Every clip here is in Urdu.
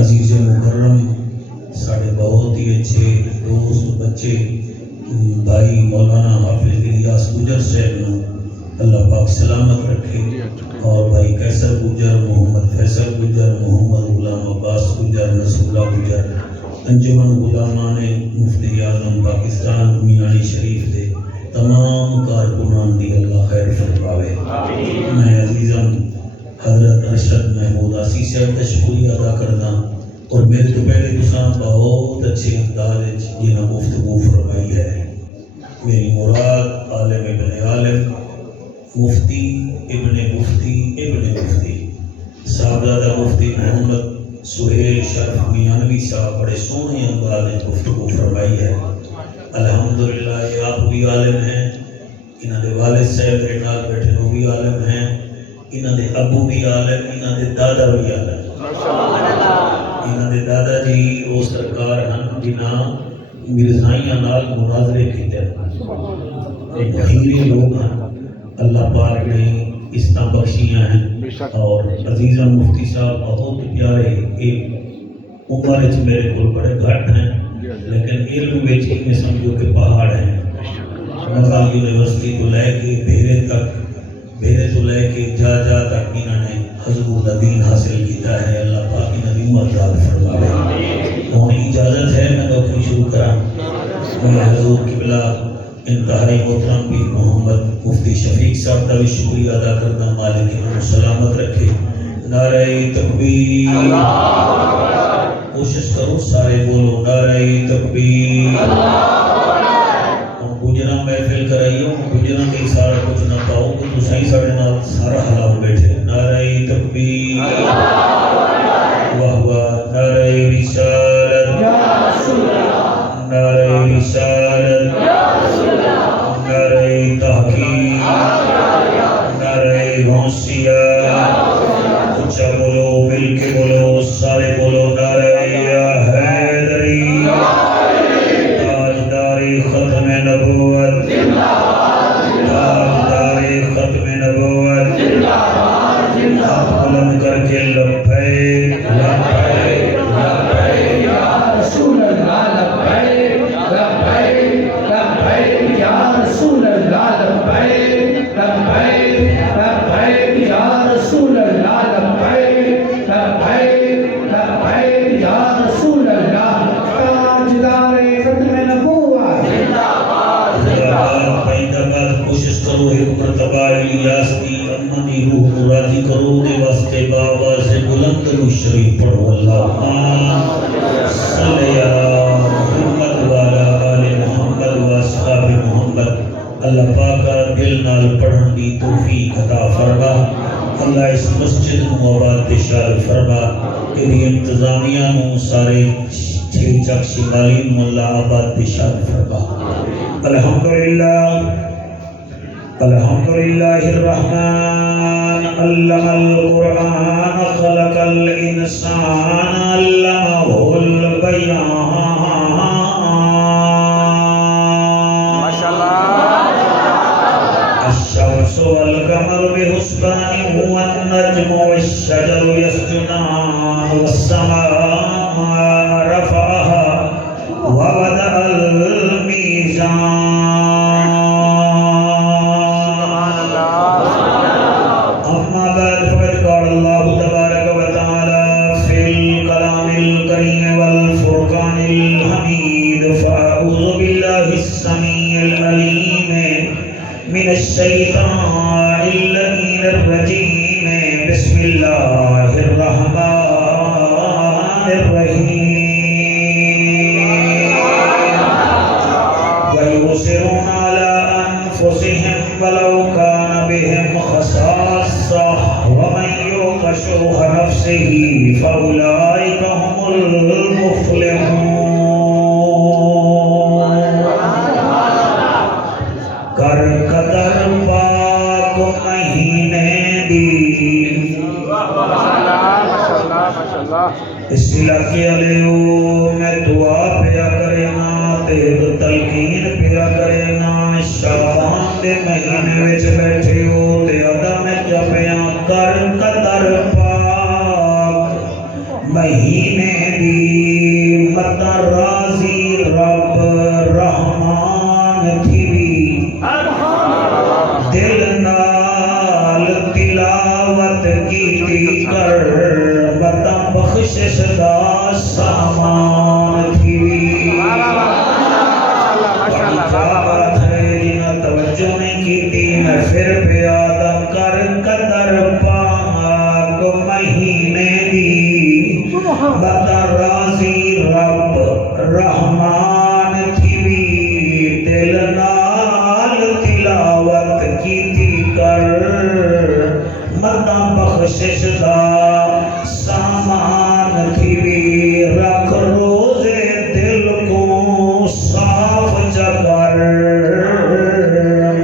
عزیز مکرم ساڑھے بہت ہی اچھے دوست بچے بھائی مولانا حافظ الیاس گجر صاحب نے اللہ پاک سلامت رکھے، اور بھائی کیسر گجر، محمد فیصل گجر، محمد غلام عباس گجر، نصر اللہ گجر، انجمن غلامان مفتی اعظم پاکستان میانی شریف دے تمام کارکنان دی اللہ خیر فرماوے۔ میں عزیزم حضرت ارشد محمود آسی صاحب کا شکریہ ادا کرنا، اور میرے تو پہلے تساں بہت اچھے انداز جنہاں گفتگو فرمائی ہے۔ میری مراد عالم ابن عالم، مفتی ابن مفتی صاحبزادہ مفتی محمد سہیل شرف میانوی صاحب بڑے سونے انداز میں گفتگو فرمائی ہے۔ الحمدللہ یہ آپ بھی عالم ہیں، انہاں دے والد صاحب میرے نال بیٹھے وہ بھی عالم ہیں، انہاں دے ابو بھی عالم، انہاں دے دادا بھی عالم۔ انہاں دے دادا جی وہ سرکار ہیں جنہاں مرزائیاں نال مناظرے کیتے ہیں، بحیرے لوگ ہیں، اللہ پاک نے استاں بخشیاں ہیں، اور عزیزاں مفتی صاحب بہت پیارے، ایک عمر وچ میرے کو بڑے گھٹ ہیں لیکن علم وچ میں سمجھو کہ پہاڑ ہیں۔ مغل یونیورسٹی تو لے کے بھیرے تو لے کے جا تک انہوں نے حضور کا دین حاصل کیتا ہے۔ اللہ پاک انہوں نے عمر دراز فرماوے۔ ہوں اجازت ہے میں تو شروع کراں۔ میں حضور قبلہ انتہائی محترم بھی محمد مفتی شفیق صاحب کا بھی شکریہ ادا کرنا، مالک انہوں سلامت رکھے۔ نعرہ تکبیر، کوشش کرو سارے بولو نعرہ تکبیر۔ گجرا محفل کرائیو، گجرا کے سارا کچھ نہ پاؤ کہ تو صحیح سارے نال سارا حلال بیٹھے۔ نعرہ تکبیر، واہ واہ، نعرہ رسالت، نعرہ رسالت، نعرہ تحقیق، نعرہ غوثیہ، اچھا بولو، مل کے بولو، سارے بولو نعرہ حیدری، تاجدار ختم نبوت، تاجدار ختم نبوت، ہاتھ بلند کر کے لبیک لبیک لبیک یا رسول اللہ، لبیک لبیک لبیک یا رسول اللہ، لبیک لبیک لبیک یا رسول اللہ، لبیک لبیک لبیک یا رسول اللہ، تاجدار ختم نبوت زندہ باد زندہ باد۔ کوشش کرو ایک مرتبہ الیاس کی امنی روح کو راضی کرو، دے واسطے بابا سے بلند رو شریف پڑھو، اللہم صلی علی محمد وعلی آل محمد واصحاب محمد۔ اللہ پاکا دل نال پڑھن دی توفیق عطا فرما، اللہ اس مسجد کو آباد بشار فرما، تیری انتظامیہ نو سارے چک شمالی نو اللہ آباد بشار فرما۔ الحمدللہ الحمدللہ الرحمن علم القرآن خلق الانسان علمہ البیان۔ الشمس والقمر بحسبان والنجم والشجر يسجدان والسماء رفعها ووضع الميزان۔ أما بعد فقد قال الله تبارك وتعالى في الكلام الكريم والفرقان الحميد، فأعوذ بالله السميع العليم من الشيطان اللعين الرجيم، بسم الله الرحمن الرحيم، ويؤثرون على أنفسهم ولو كان بهم خصاصة ومن يوق شح نفسه فأولئك هم المفلحون۔ کر قدر پاک مہینے دی، اس علاقے علیو میں دعا پیا کرنا تے تلقین پیا کرنا، شعبان دے مہینے وچ بیٹھے ہو تے ادا میں جپیاں کر قدر پاک مہینے دی متا راضی رب رحمان تھی دل نال تلاوت کی کر متا بخشش دا سامان تھی توجہ نہیں کی میں پھر پیادہ کر قدر پاک مہینے دی بتا راضی رب رحمان تھی دل نال تلاوت کی کر متا بخشش دا سامان تھی رکھ روزے دل کو صاف جگر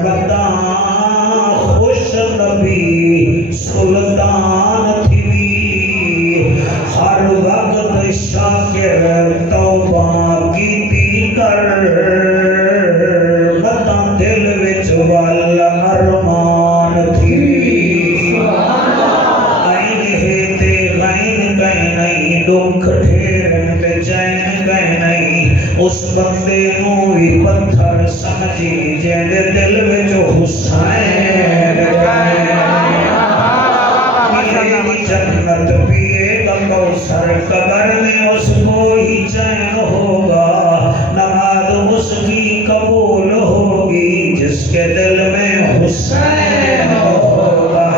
بتا خوش نبی سلطان تھی ہر وقت شاکر توبہ کی کر بتا دل وچ وال ارمان تھی دکھ ٹھیرن تے چین گئے نہیں اس بندے نو بھی پتھر سمجھی جیندے دل وچ حسین میری جنت پیے گا کوثر قبر میں اس کو ہی چین ہوگا نماز اس کی قبول ہوگی جس کے دل میں حسین ہوگا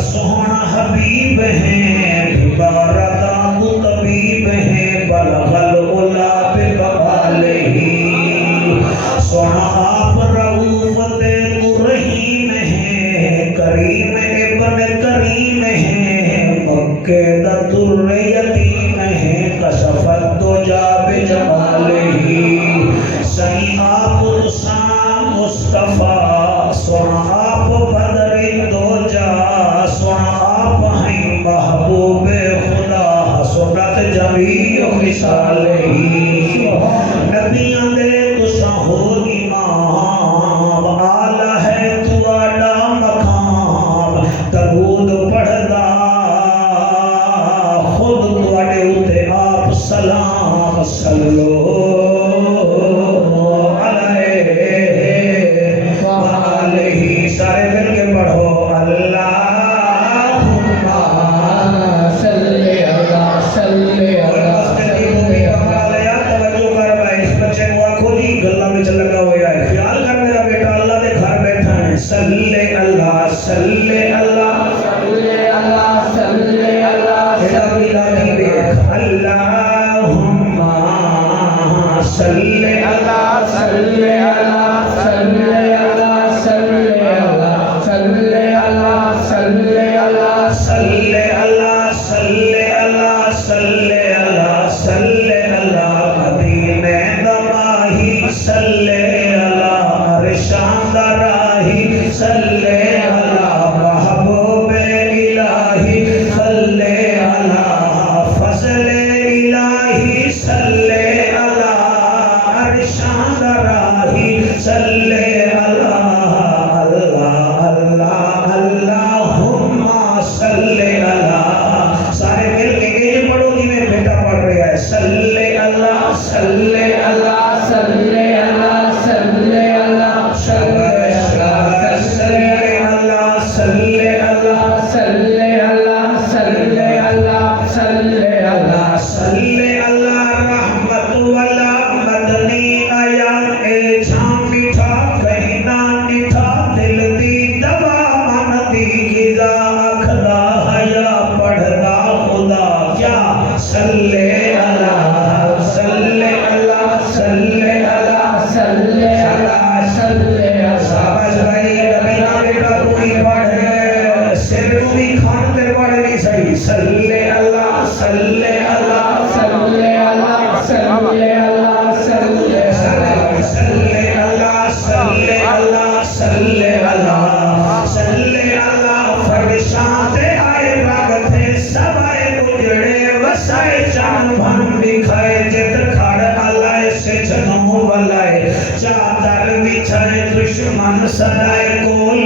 سونا حبیب ہیں بارتا طبیب ہیں بلغل اولا پہ قبالے ہی سونا آپ رعوفت رحیم ہیں کریم ابن کریم ہیں مکہ دا در یتیم ہیں کشفت دو جاب جمالے ہی صحیح آپ رسام مصطفیٰ سونا آپ بدر دو جا سونا آپ ہیں محبوب خدا سنت جمیع مثال ہی نبیاں دے تساں ہو امام آلہ ہے تواڈا مقام درود پڑھدا خود تواڈے اوتے آپ سلام سلو سارے مل کے پڑھو چادر بچھائے دشمن سدائے گول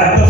8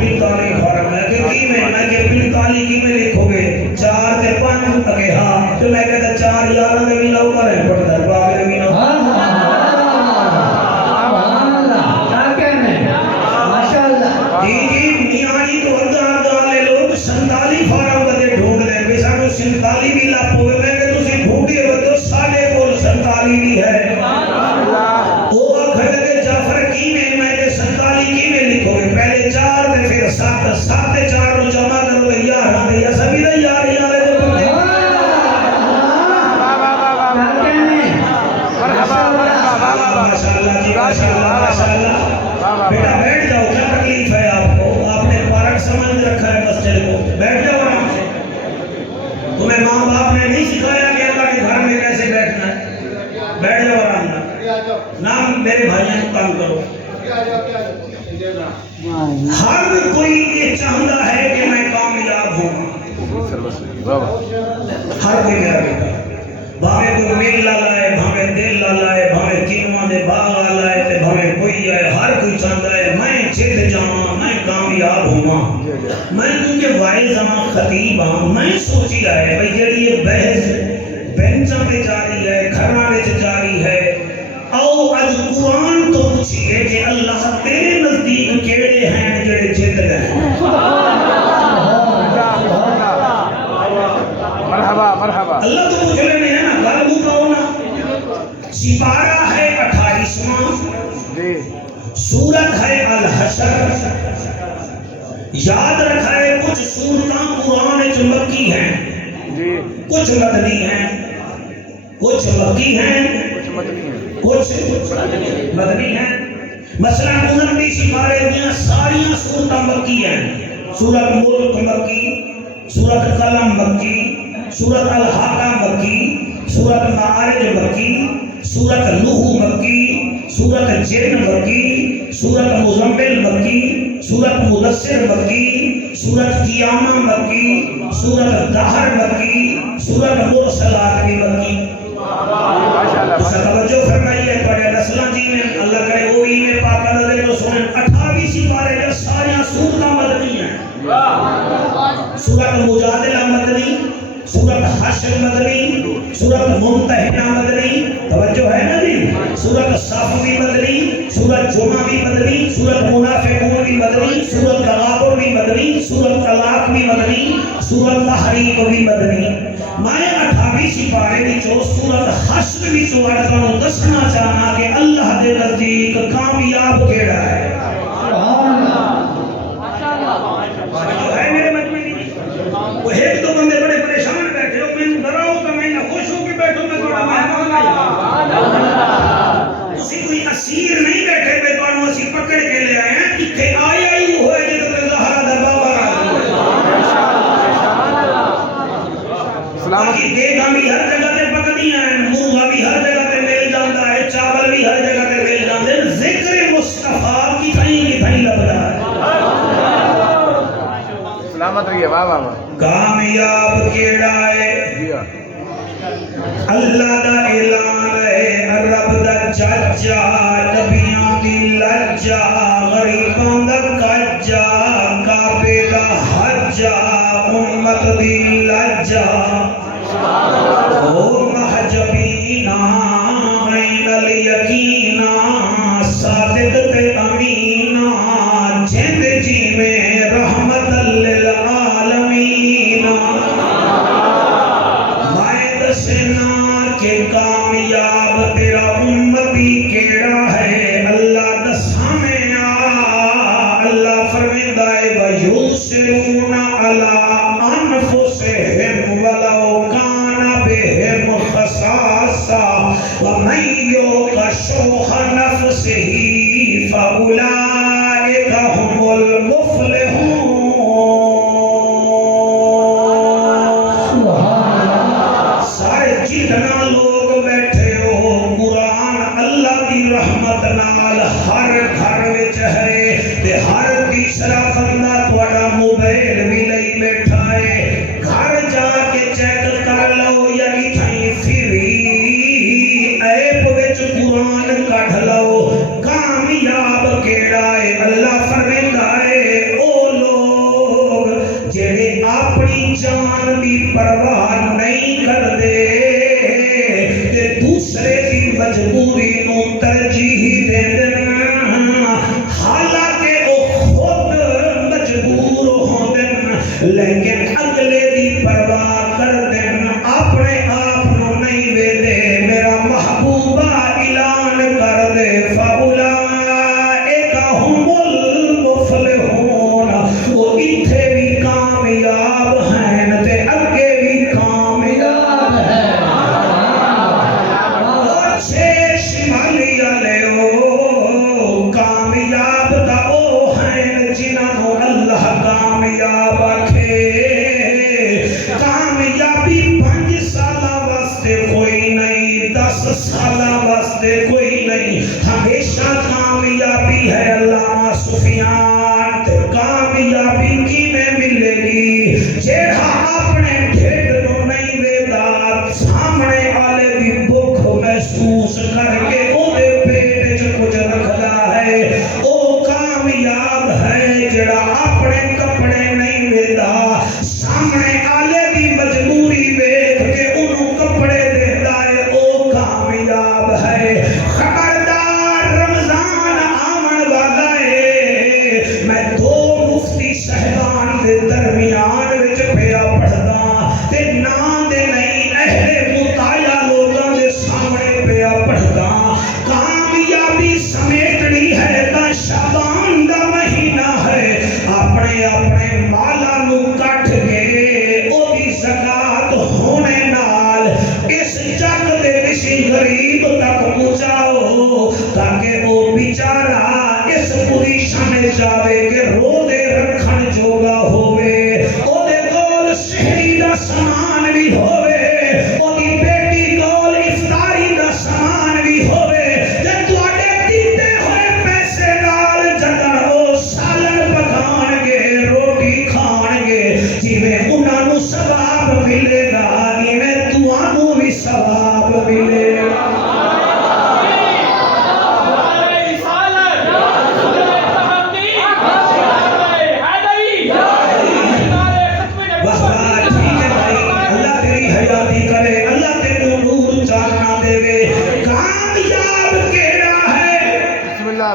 45 میں کہتا 4 یار میں بھی لو کرے پڑتا ہے باقی میں بھی لو جی میانی تو اندر لوگ 47 فارم بدے ڈھونڈ دیں بے سانو 47 بھی لاپ ہوئے میں کہ تسی ڈھونڈے بدو ساڑے کول 47 بھی ہے وہ آخر لگے جعفر کی میں کہ 47 کی میں لکھو گے پہلے 4 دے پھر 7 7 دے 4 رو جمع کرو گے یار ہاں دے یا سبھی دے یار ہے جو پکے ماشاءاللہ جی ماشاءاللہ بیٹا بیٹھ جاؤ کیا تکلیف ہے آپ کو آپ نے پارک سمجھ رکھا ہے مسجد کو بیٹھ جاؤ آرام سے تمہیں ماں باپ نے نہیں سکھایا کہ اللہ کے گھر میں کیسے بیٹھنا ہے بیٹھ جاؤ آرام سے نام میرے بھائیوں کو کام کرو ہر کوئی یہ چاہتا ہے کہ میں کامیاب ہوں ہر کوئی میرا بیٹا بھاوے کوئی میلہ لائے بھاوے دل لائے بھاوے کنواں دے باغ لائے تے بھاوے کوئی آئے ہر کوئی چاہتا ہے میں جیت جاواں میں کامیاب ہواں میں کیونکہ وائز ہاں خطیب ہاں میں سوچی ہے بھئی جڑی یہ بحث بینچاں پہ جاری ہے گھراں وچ جاری ہے او اج قرآن تو پوچھیے کہ اللہ تیرے نزدیک کیڑے ہیں جڑے جیت گئے مرحبا اللہ تو پوچھ لینے ہیں نا گل مکاؤ نا سپارہ ہے 28واں سورت ہے الحشر یاد رکھا ہے کچھ سورتاں قرآن وچ مکی ہیں کچھ مدنی ہیں کچھ مکی ہیں کچھ مدنی ہیں مثلا 29 سپارے دیا ساریاں سورتاں مکی ہیں سورت ملک مکی سورت قلم مکی سورت الحاقہ مکی سورت معارج مکی سورت نوح مکی سورت جن مکی سورت مزمل مکی سورت مدثر مکی سورت قیامہ مکی سورت دہر مکی سورت مرسلات بھی مکی توجہ فرمائیے پڑھے نسلہ جی میں اللہ کرے وہ ہی میں پاکہ نظر کو سنیں 28 سپارے جو ساریاں سورتاں مدنی ہیں سورت مجادلہ مدنی سورت حشر مدنی سورت ممتحنہ مدنی توجہ ہے نا جی سورت صف بھی مدنی سورت جمعہ بھی مدنی سورت منافقون بھی مدنی سورت تغابر بھی مدنی سورت طلاق بھی مدنی سورت تحریم بھی مدنی میں 28 سپارے بھی جو سورت حشر بھی جو اڑکانوں دسنا چاہنا کہ اللہ دے نزدیک کامیاب کیڑا ہے ہے میرے مجمع کی وہ ایک دو بندے بڑے پریشان بیٹھے ہو میں ڈراؤ تو میں نہ خوش ہو کے بیٹھو میں تھوڑا مہمان اسی کوئی اسیر نہیں بیٹھے پہ تو اسی پکڑ کے لے آئے ہیں اتھے آیا ہی ہوئے جدو تے زہرہ در بابا باقی دیگا بھی ہر جگہ تے پکڑی ہیں مرغا بھی ہر جگہ تے مل جاندہ ہے چاول بھی ہر جگہ تے مل جاندے ہیں ذکر مصطفیٰ کی تھائیں لبدا ہے سلامت رہیے واہ واہ کامیاب کیڑا ہے اللہ دا اعلان ہے رب دا چاچا نبیاں دی لجا غریباں دا کجا کعبے دا حجا امت دی لجا او محجبینا عین الیقینا صادق تے امینا جند جی میں رحمت للعالمین میں دسنا کہ کامیاب تیرا امتی کیڑا ہے اللہ دسا میں اللہ فرمیدہ ہے وَيُسِرُونَ عَلَىٰ أَنفُسِهِمْ وَلَوْ كَانَ بِهِمْ خَصَاصَةٌ وَمَن يُوقَ شُحَّ نَفْسِهِ فَأُولَٰئِكَ هُمُ الْمُفْلِحُونَ سارے جتنا لوگ بیٹھے ہو قرآن اللہ دی رحمت نال ہر گھر وچ ہے تے ہر تیسرا بندہ تھوڑا موبائل بھی لئی بیٹھا ہے گھر جا کے چیک کر لو یا اتھائی فری ایپ وچ قرآن کڈھ لو کامیاب کیڑا ہے اللہ فرمیندا ہے او لوگ جڑے اپنی جان دی پرواہ نہیں کردے سالہ واسطے کوئی نہیں، ہمیشہ کامیابی ہے۔ علامہ سفیان تے کامیابی کی میں ملے گی جیڑا اپنے ڈھڈ نو نہیں ویدا، سامنے والے دی بھوک محسوس کر کے او دے پیٹ وچ کچھ رکھدا ہے، او کامیاب ہے۔ جیڑا اپنے کپڑے نہیں ویدا، سامنے والے دی مجبوری ویکھ کے انہوں کپڑے دیندا ہے، او کامیاب ہے۔ خبردار رمضان آمن والا ہے، میں دو مفتی صاحبان دے درمیان وچ پیا پڑھدا تے نام دے نہیں اہل مطالعہ لوگاں دے سامنے پیا پڑھدا۔ کامیابی سمیٹنی ہے تا شعبان دا مہینہ ہے، اپنے اپنے مالا نو کٹ کے او دی زکات ہونے نال اس جگ دے کسی غریب تک پہنچاؤ تاکہ او بیچارہ اس پوزیشن جاوے کہ روزے رکھن جوگا ہوئے، او دے کول شہری دا سامان بھی ہوئے، او دی بیٹی کول افطاری دا سامان بھی ہوئے، تے تواڈے دتے ہوئے پیسے نال جدن او سالن پکان گے، روٹی کھان گے، جویں انہاں نوں ثواب ملے گا ایویں تانوں بھی ثواب ملے گا۔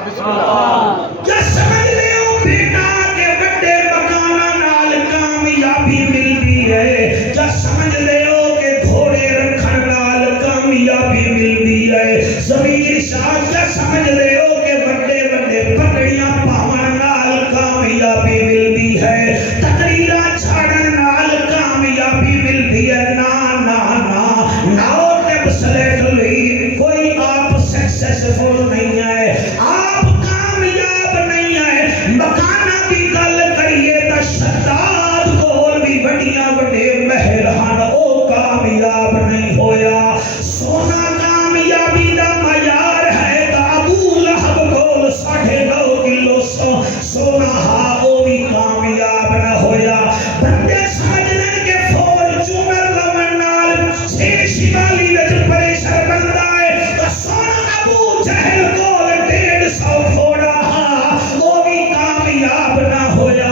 بسم اللہ کیا سمجھ لے ہو بیٹا کہ بڑے مکانہ نال کامیابی ملتی ہے، کیا سمجھ لے ہو کہ گھوڑے رکھن نال کامیابی ملتی ہے، ضمیر شاہ کیا سمجھ لے ہو کہ بڑے بڑے پگڑیاں پاون نال کامیابی ملتی ہے، تقریراں چھاڑن نال کامیابی ملتی ہے۔ نا نا نا ناؤ ٹپ سلیٹ لی کوئی آپ سکسیسفل نہیں ہے، آپ کامیاب نہیں ہے۔ مکانہ کی گل کریے تا شداد کول بھی وڈیاں وڈے محل ہن، او کامیاب نہیں ہویا۔ سونا کامیابی دا معیار ہے تا ابو لہب کول 9.5 کلو سونا ہا، او بھی کامیاب نہ ہویا۔ بندے سمجھ لیں کہ فورچونر لون نال شیر شمالی وچ پریشر بندا ہے، تا سونا ابو جہل کول 150 گھوڑا ہا، او بھی کامیاب نہ ہویا۔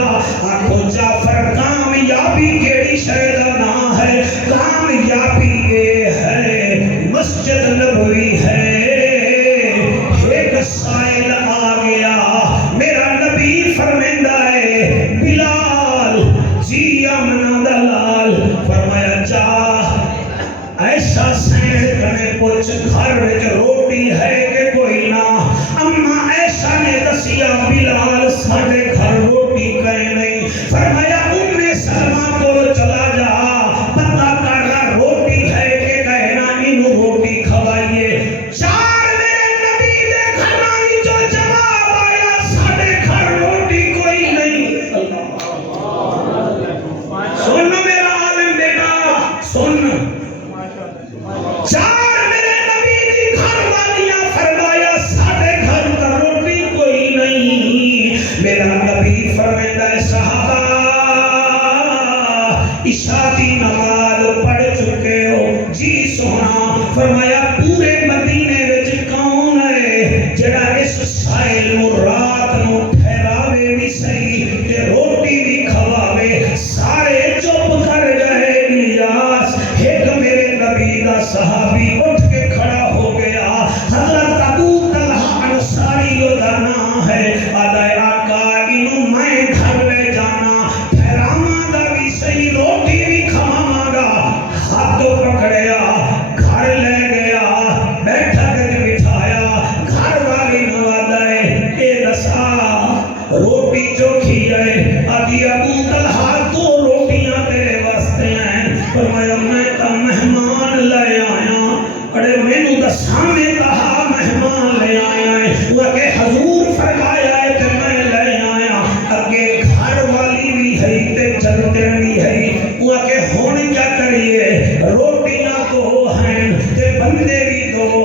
آکھو جعفر کامیابی کیڑی شے دا نام ہے؟ کامیابی یہ ہے مسجد نبوی ہے۔ ایک سائل آ گیا، میرا نبی فرمیندا ہے بلال جی امنا دلال، فرمایا جا ایسا سینڈ کنے پوچھ گھر وچ روٹی ہے کہ کوئی نہ؟ اما ایسا نے دسیا بلال ساڈے گھر روٹی کہیں نہیں، فرمایا ام سلمہ کو چلا جا پتہ کر روٹی ہے کہ کہیں نہ، انہوں روٹی کھوائیے۔ چار میرے نبی دے گھراں جو جواب آیا ساڈے گھر روٹی کوئی نہیں۔ سن میرا عالم بیٹا سن، چار میرے نبی دی گھر والیاں فرمایا ساڈے گھر تا روٹی کوئی نہیں۔ میرا نبی فرمایا ہے صحابہ عشاء دی نماز پڑھ چکے ہو؟ جی سونا۔ فرمایا پورے مدینے وچ کون ہے جڑا اس سائل نو رات نو ٹھہراوے بھی صحیح تے روٹی بھی کھواوے؟ سارے چپ کر گئے۔ الیاس ایک میرے نبی دا صحابی اٹھ کے کھڑا ہو گیا، حضرت ابو طلحہ انصاری دا نام ہے، آدھا آقا انہوں میں گھر لے جانا، ٹھہراواں دا بھی صحیح روٹی بھی کھواواں گا۔ ہاتھ پکڑیا گھر لے گیا، بیٹھک بٹھایا، گھر والی نو آدھا اے دسا روٹی چوکھی ہے؟ آدھی ابو طلحہ 2 روٹیاں تیرے واسطے ہیں۔ فرمایا میں تا مہمان لے آیا۔ اڑے مینوں دساں میں کہا مہمان لے آیا ہے، وہ کہ حضور فرمایا ہے کہ میں لے آیا۔ اگے گھر والی بھی ہے تے چلتے بھی ہے، وہ کہ ہن کیا کریے؟ روٹیاں تو ہیں تے بندے بھی دو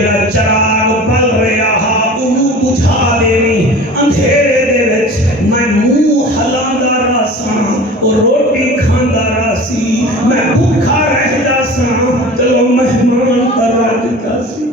جڑا چراغ پل رہا ہا انہوں بجھا دیوی اندھیرے دے وچ میں منہ ہلاندا رہا ساں اور روٹی کھاندا رہا سی میں بھوکا رہدا ساں چلو مہمان ترا دتا سی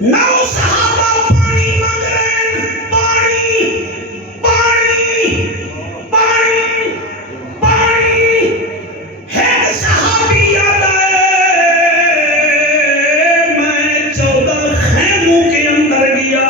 نو صحابہ پانی مانگ رہے ہیں، پانی پانی پانی پانی۔ ایک صحابی یاد آئے، میں 14 خیموں کے اندر گیا،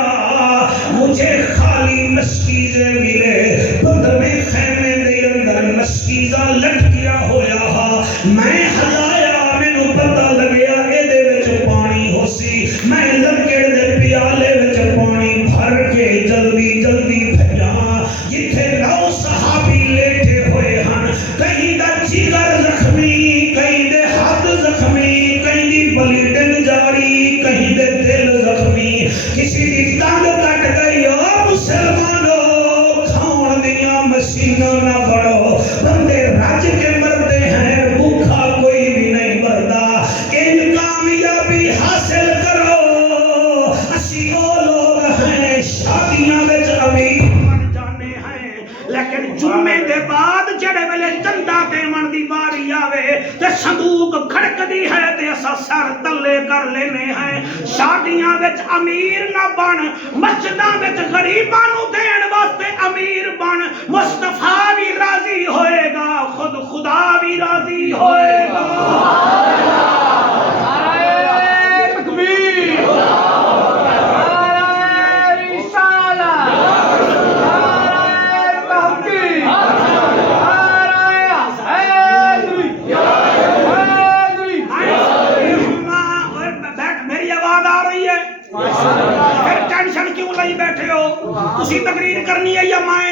مجھے خالی مشکیزیں ملے، 15 خیمے دے اندر مشکیزہ لٹکیا ہویا ہا، میں ہلایا، مینوں پتہ لگیا اے دے وچ پانی ہو سی، میں لکڑ دے پیالے وچ پانی بھر کے جلدی جلدی بھیجا، جتھے 9 صحابی لیٹے ہوئے ہن، کہیں دا جگر زخمی، کہیں دے ہاتھ زخمی، کہیں دی بلیڈنگ جاری، کہیں دے دل زخمی، کسی دی ٹانگ کٹ گئی، او مسلمانوں کھاؤن دیاں مشیناں نہ بڑھو، بندے رج کے مردے ہیں، بھوکا کوئی بھی نہیں مردا، ان کامیابی حاصل کرو، اسی وہ لوگ ہیں شادیاں وچ امیر بن جانے ہیں، لیکن جمعے دے بعد جڑے ویلے چندہ دیون دی باری آوے تے صندوق کھڑکدی ہے تے اسا سر تلے کر لینے ہیں۔ شادیاں وچ امیر نہ بن، مسجداں وچ غریباں نوں دین واسطے امیر بن، مصطفیٰ بھی راضی ہوئے گا، خود خدا بھی راضی ہوئے گا۔ میری آواز آ رہی ہے؟ پھر ٹینشن کیوں لئی بیٹھے ہو؟ تسی تقریر کرنی ہے یا میں؟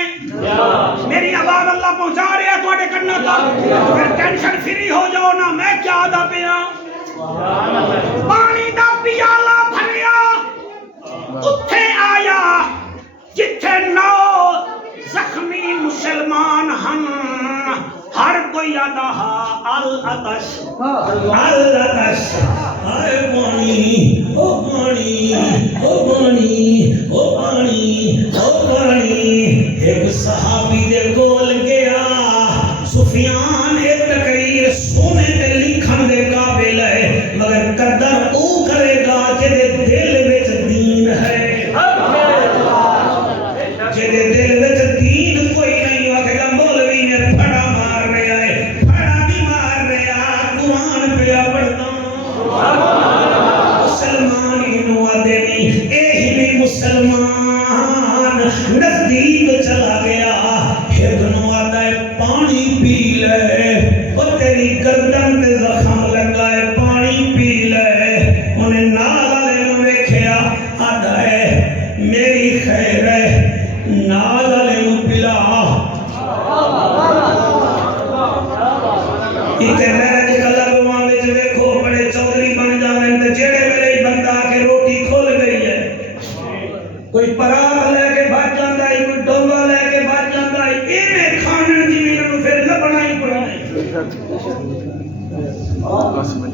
میری آواز اللہ پہنچا رہے ہیں تواڈے کنا تک، پھر ٹینشن فری ہو جاؤ نا، میں کیا دا پیا؟ پانی دا پیالہ بھریا، اتھے آیا جتھے 9 زخمی مسلمان ہن، ہر کوئی آدھا العطش العطش، آئے پانی او پانی او پانی او پانی او پانی۔ ایک صحابی دے کول گیا، سفیان ایک تقریر سونے تے لکھن دے قابل ہے، مگر قدر او کرے گا جدے دل وچ دین ہے، جدے دل وچ دین کوئی نہیں، وکھے گا مولوی نے پھڑا مار رہا ہے، پھڑا نہیں مار رہا، قرآن پہ پڑھتا مسلمان انہوں آدھے نہیں، اے ہی نہیں مسلمان نزدیک چلا گیا، ابنوں آدھا ہے پانی پی لے، اور تیری گردن پہ زخم لگا ہے پانی پی لے، انہیں نال والے نوں ویکھیا، آدھا ہے میری خیر ہے، نال والے نوں پلا۔ اتنے میرے کلرواں وچ ویکھو بڑے چودھری بن جاویں تے جڑے ویلے بندہ کے روٹی کھل گئی ہے، کوئی پرات لے کے بچ جاندا ہے، کوئی ڈونگا لے کے بچ جاندا ہے، ایویں کھانن جی انہاں پھر لبنا ہی پڑنا ہے۔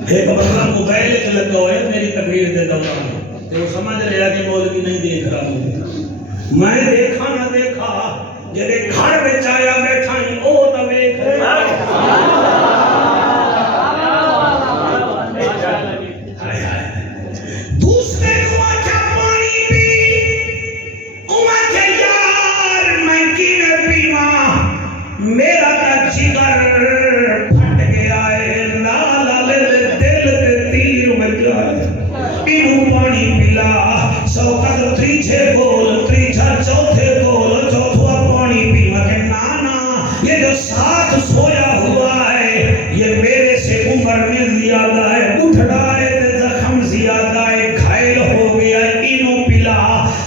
ایک بندہ موبائل وچ لگا ہوا ہے میری تقریر دے دوران، تے وہ سمجھ رہا کہ مولوی نہیں دیکھ رہا مجھے، میں دیکھا نہ دیکھا، جدے گھر وچ آیا بیٹھا ہی او تے ویکھ رہا ہے۔ دوسرے کو آکھیا پانی پی، او آکھیا یار میں کیویں پیواں، میرا تے جگر پھٹ گیا ہے، نال والے دے دل تے تیر وجا ہے، اینوں پانی پلا۔ شوکت تریجے بول، تریجا چوتھے بول، چوتھا پانی پیواں کہ نانا یہ جو ساتھ سویا ہوا ہے یہ میرے سے عمر میں زیادہ ہے، اٹھڑا ہے تے زخم زیادہ ہے، گھائل ہو گیا ہے، اینوں پلا۔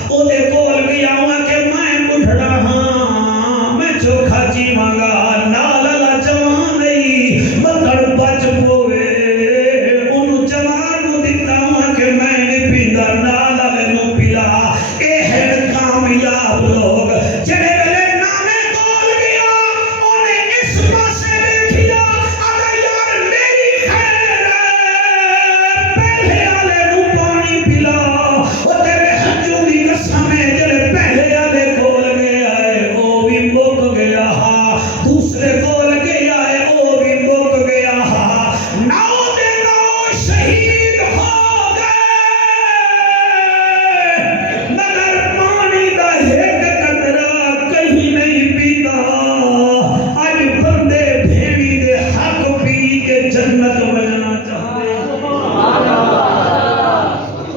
او دے کول گیا ہوا کہ میں اٹھڑا ہاں، میں چوکھا جیواں گا، نال والا جوان نہیں مکڑ بچ پوے، اونوں جوان نوں دتا ہوا کہ میں نہیں پیندا، نال والے نوں پلا۔ اے ہے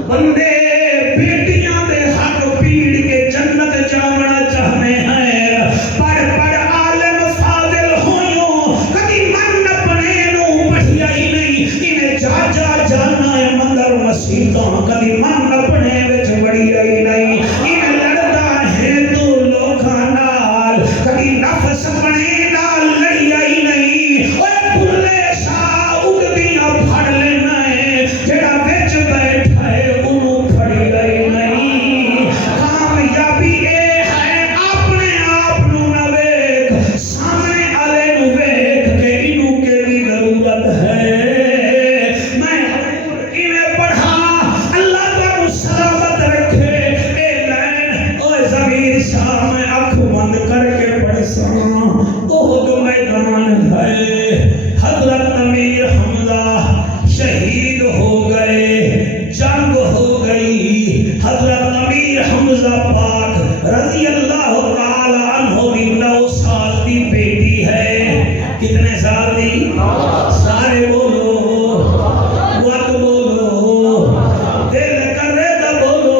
بندے بیٹیاں دے حق پیڑ کے جنت جانا چاہنے ہیں، پڑھ عالم فاضل ہویوں کبھی من اپنے نو پڑھیا ہی نہیں، انہیں جا جانا ہے مندر مسیحاں کبھی من اپنے وچ وڑیا ہی نہیں، انہیں لڑدا ہے تو لوکاں نال کبھی نفس اپنے نال لڑیا ہی نہیں، اوے بھلے شاہ اگدیاں پھڑ لینا ہے جڑا وچ بیٹھا ہے انہوں پھڑیا ہی نہیں، کامیابی اے ہے اپنے آپ نو نہ ویکھ سامنے والے نو ویکھ کہ انہوں کیڑی ضرورت ہے۔ میں انہیں پڑھا اللہ تعالی سلامت رکھے اے لین اوے ضمیر شاہ میں اکھ بند کر کے پڑھ ساں احد میدان ہے، حضرت امیر حمزہ شہید ہو گئے، جنگ ہو گئی، حضرت امیر حمزہ پاک رضی اللہ تعالی عنہ کی 9 سال کی بیٹی ہے، کتنے سال دی؟ سارے بولو، وقت بولو، دل کرے دا بولو،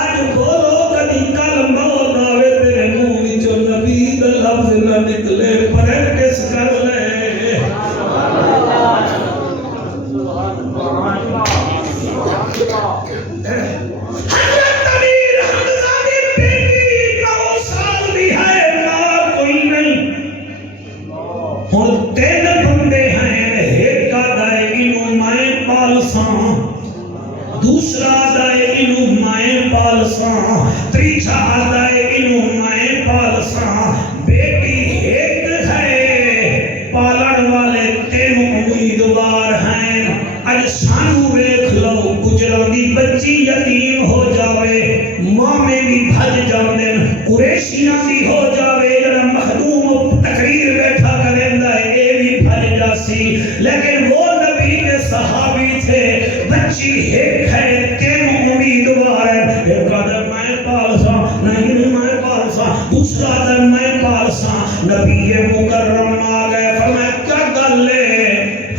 آج بولو کدی کل موت آوے تیرے منہ وچوں نبی دا لفظ نہ نکلے، پریکٹس کر لے۔ حضرت امیر حمزہ دی بیٹی 9 سال دی ہے، ماں کوئی نہیں، ہن 3 بندے ہیں، ایک آدھائے انہوں میں پالساں، دوسرا آدھائے انہوں میں پالساں، تیسرا آدھائے انہوں میں پالساں، بیٹی ایک ہے، پالن والے 3 امیدوار ہیں، اج سانو ویکھ لو گجراں دی بچی یتیم ہو جاوے، مامے بھی بھج جاندے، قریشیاں بھی ہو جاوے، جڑا مخدوم تقریر بیٹھا کریندا ہے اے بھی بھج جاسی، لیکن وہ نبی کے صحابی تھے، بچی ایک ہے 3 امیدوار ہیں، ایک آدھر میں پالساں، نہیں میں پالساں، دوسرا آدھر میں پالساں، نبی مکرم آ گئے، فرمایا کیا گل ہے؟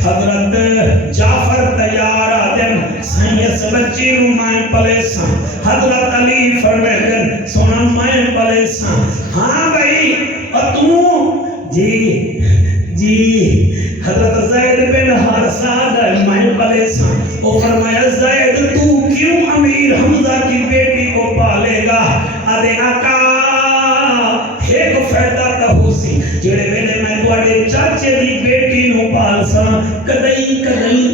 حضرت جعفر تیار آدم سائنس بچی نو میں پلیساں، حضرت علی فرمیدن سونا میں پلیساں، ہاں بھائی اور تم جی حضرت زید بن حارثہ آدم میں پلیساں، وہ فرمایا زید تو کیوں امیر حمزہ کی بیٹی کو پالے گا؟ آدھے آقا ایک فیدہ تہو سی جڑے ویلے میں دوڑے چاچے دی بیٹی نو پالساں، کدئی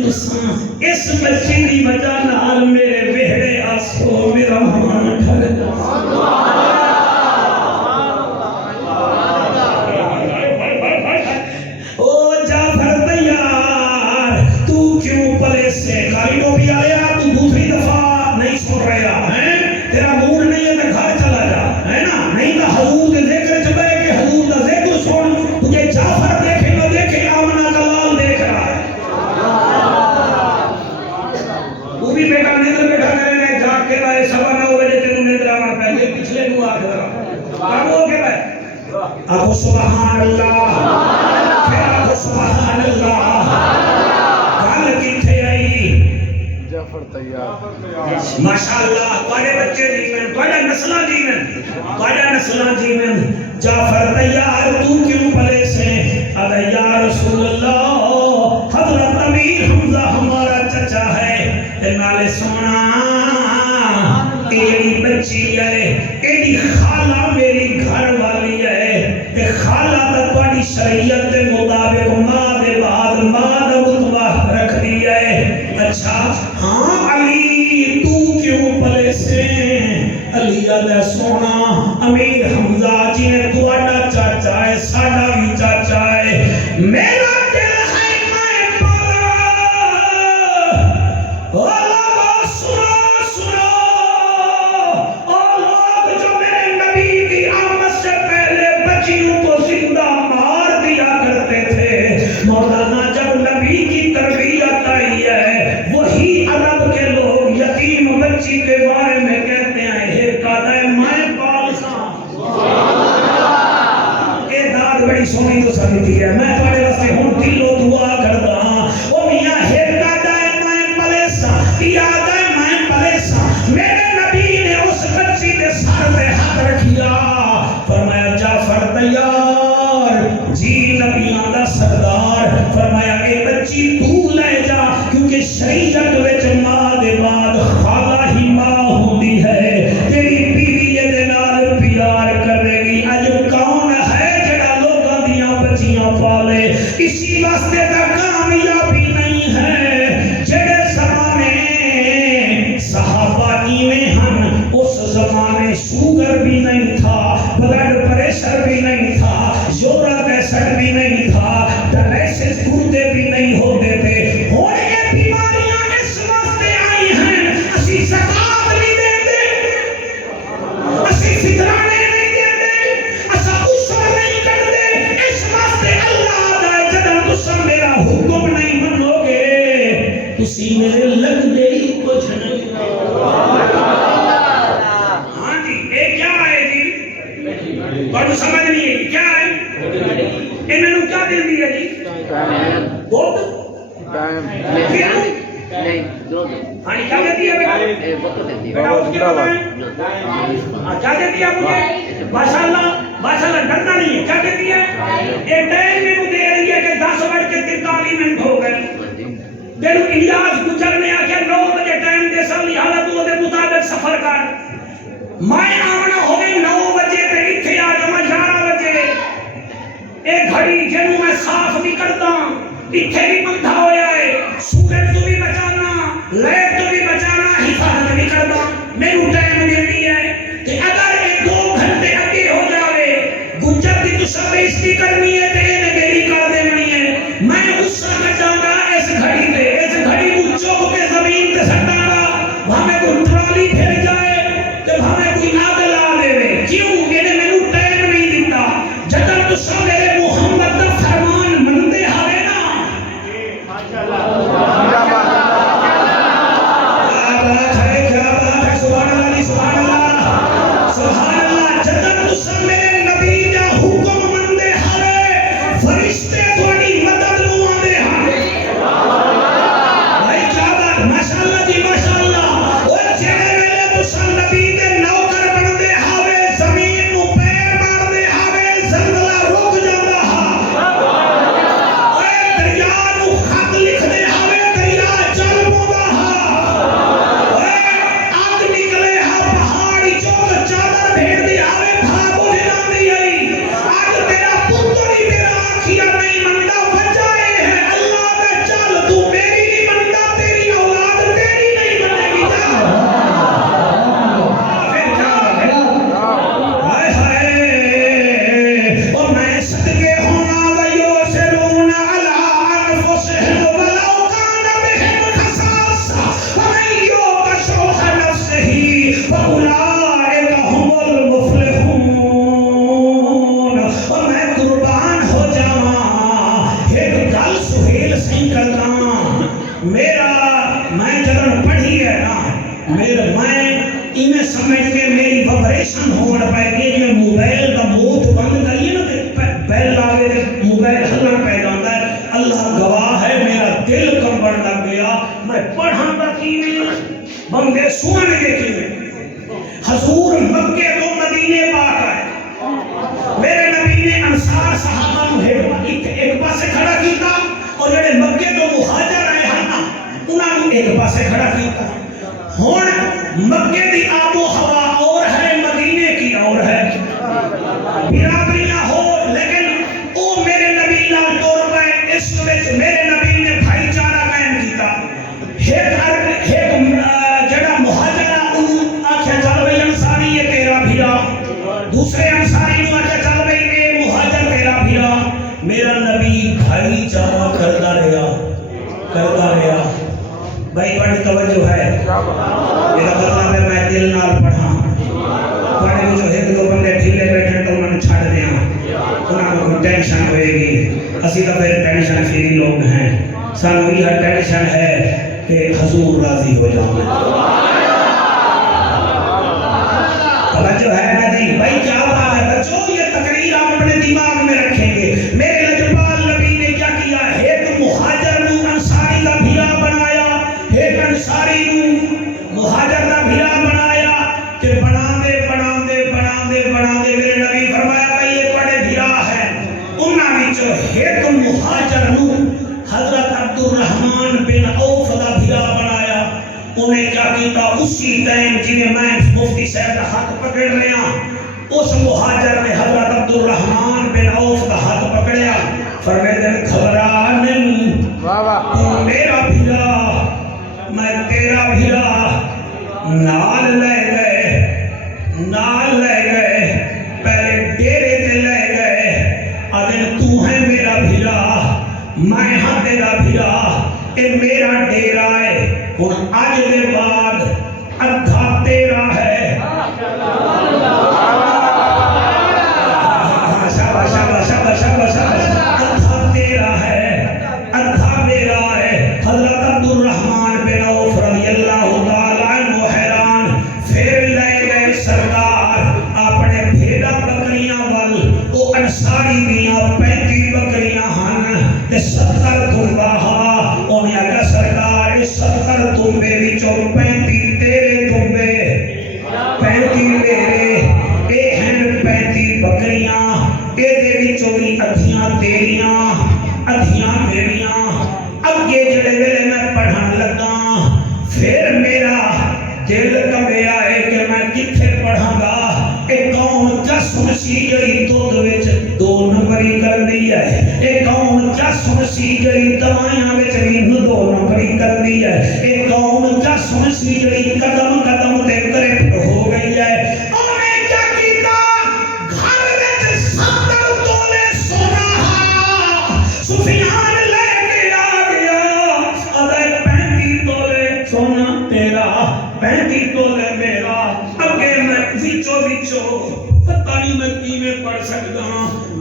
تساں اس بچی دی وجہ نال میرے وہڑے آسو میرا مان ٹھر او جعفر تیار تو کیوں پلے سے خالیدو بھی آیا، تو دوسری دفعہ نہیں سن رہا ہے، تیرا مون نہیں ہے تو گھر چلا جا ہے نا، نہیں تو حضور کے ذکر چلے کہ حضور کا ذکر سن، تجھے جعفر دیکھے نہ دیکھے آمنہ کا لال دیکھ رہا ہے، وہ بھی بیٹا نیدر بیٹھا کرنے جاگ کے بھائی 9:15 بجے تیروں نیدر آنا پہلے پچھلے نو آکھ رہا کام ہو کے بھائی آخو سبحان اللہ، پھر آخو سبحان اللہ، گل کتھے آئی؟ جعفر تیار ماشاءاللہ تواڈے بچے جیون، تواڈا نسلاں جیون، تواڈا نسلاں جیون، جعفر تیار تو کیوں پلے سے؟ اے یا رسول اللہ حضرت امیر حمزہ ہمارا چچا ہے، تے نالے سونا ایڑی بچی ہے، ایڑی خالہ میری گھر والی ہے، تے خالہ تا تواڈی شریعت دے مطابق ماں دے بعد ماں دا رتبہ رکھ دیا ہے، اچھا ہاں علی تو کیوں پلے سے؟ علی علیہ سونا امیر حمزہ جی نے تواڈا چاچا ہے، ساڈا بھی چاچا ہے، میرا دل ہے میں پالا، او لوگو سنو، او لوگ جو میرے نبی کی آمد سے پہلے بچیوں کو زندہ مار دیا کرتے تھے، مولانا جب نبی کی تربیت آئی ہے وہی عرب کے لوگ یتیم بچی کے بارے میں کہتے ہیں ایک آدھا ہے میں پالساں، یہ داد بڑی سونی تو سبھی تھی ہے، میں تھوڑے رستے ہوں دل و دعا کرتا ہوں، او میاں ایک آدھا ہے میں پلیساں، یہ آدھا ہے ہے بیٹا؟ بیٹا اس کی بتائیں کیا دیتی ہے مجھے؟ ماشاءاللہ ڈرنا نہیں ہے. کیا دیتی ہے؟ ایک ٹائم میں دے رہی ہے کہ 10:43 ہو گئے. تینوں الیاس گجر نے آخیا 9 بجے ٹائم دے سا لہذا تو دے مطابق سفر کر. میں آمنا ہوئے 9 بجے تے اتھے آ جا 11 بجے. ایک گھڑی جنوں میں صاف بھی کرتا اتھے بھی بندھا ہویا ہے. سورج تو بھی بچانا لائٹ تو بھی بچانا حفاظت بھی کرنا. میرے ٹائم دیتی ہے کہ اگر یہ 2 گھنٹے اگے ہو جاوے گجر کی تو سب بےزتی کرنی ہے تے نے میری کر دینی ہے. میں غصہ کٹاں گا اس گھڑی تے. اس گھڑی کو چوک کے زمین تے سٹاں گا. ہمیں کوئی ٹرالی پھر جائے تے ہمیں کوئی آگ لا دے. کیوں کہ نے میرے ٹائم نہیں دیتا. جدوں تو سب میرے محمد دا فرمان منتے ہوے نا بندے سونے دیکھیں. حضور مکے تو مدینے پاک آئے. میرے نبی نے انصار صحابہ کو ایک پاسے کھڑا کیتا اور جڑے مکے تو مہاجر آئے ہیں نا انہاں کو ایک پاسے کھڑا کیتا. ہن مکے دی آب و ہوا اور ہے مدینے کی اور ہے. برابریاں ہو لیکن او میرے نبی نال ٹر پئے. اس وچ میرے نبی نے بھائی چارہ قائم کیتا. دوسرے انصاری کو آجا چل بھئی اے مہاجر تیرا بھیرا. میرا نبی بھائی چارہ کرتا رہا. بھائی پڑھ توجہ ہے. میرا مطلب ہے میں دل نال پڑھا. پڑھے مجھے ایک دو بندے ڈھیلے بیٹھے تو انہوں نے چھڑ دیا. انہوں کو کوئی ٹینشن ہوئے گی. اسی تو پھر ٹینشن فری لوگ ہیں. سانو یہ ٹینشن ہے کہ حضور راضی ہو جاؤں. توجہ ہے نا جی. بھائی کیا بات ہے بچوں. یہ تقریر آپ اپنے دماغ میں رکھیں گے. میرے لجپال نبی نے کیا کیا. ایک مہاجر نو انصاری دا بھیرا بنایا. ایک انصاری نو مہاجر دا بھیرا بنایا. کہ بنا دے میرے نبی فرمایا بھائی یہ بڑے بھیرا ہے. انہاں وچوں ایک مہاجر نو حضرت عبدالرحمن بن عوف دا بھیرا بنایا. انہیں کیا کیتا اسی ٹائم جنہیں میں مفتی صاحب کا ہاتھ پکڑ رہے ہیں اس مہاجر نے حضرت عبدالرحمن بن عوف کا ہاتھ پکڑیا. فرمائے دن گھبرا نہیں تو میرا بھیرا میں تیرا بھیرا. نال لے گئے پہلے ڈیرے تے لے گئے. اگر تو ہے میرا بھیرا میں ہاں تیرا بھیرا. اے میرا ڈیرا ہے. اور آج دے بعد ادھا تیرا ہے. ادھا تیرا ہے ادھا میرا ہے. حضرت عبدالرحمن بن عوف رضی اللہ تعالیٰ عنہ حیران. 35 تولے میرا اگے میں وچوں پتہ نہیں میں کیویں پڑھ سکدا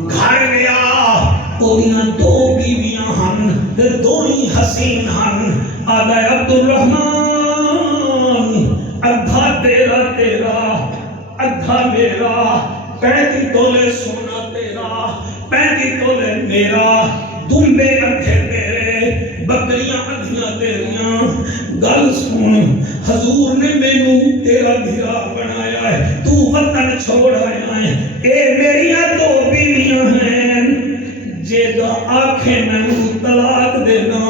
گھر گیا اودیاں 2 بیویاں ہن تے دوہی حسین ہن آدا عبد الرحمن ادھا تیرا ادھا میرا 35 تولے سونا تیرا 35 تولے میرا دمبے ادھے تیرے بکریاں ادھیاں تیریاں گل سن حضور نے مینوں تیرا دھیرا بنایا ہے تو وطن چھوڑ آیا ہے اے میریاں 2 بیویاں ہیں جے دا آنکھیں میں طلاق دینا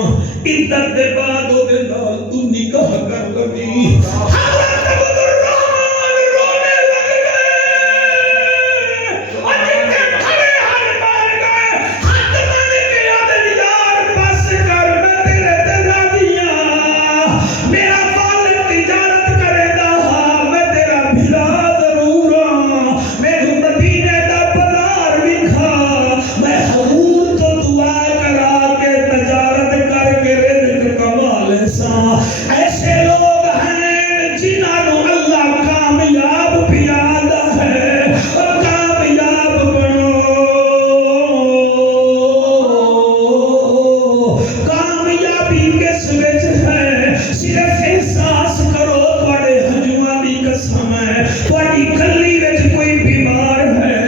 عدت دے بعد او دے نال تو نکاح کر لگی حضرت عبد الرحمن رونے لگ گئے اور جتنے کھڑے ہن باہر گئے ہاتھ بن کے آدھے یار بس کر میں تیرے تے راضیاں میرا والد تجارت کرے دا میں تیرا بھرا ضرور ہاں میرے مدینے دا بازار وکھا میں حضور تو دعا کرا کے تجارت کر کے رزق کما لے سا ایسے لوگ ہیں جنہاں نو اللہ کامیاب پیادا ہے اور کامیاب بنو کامیابی کس وچ ہے صرف احساس کرو تواڈے ہجواں دی قسم ہے تواڈی گلی وچ کوئی بیمار ہے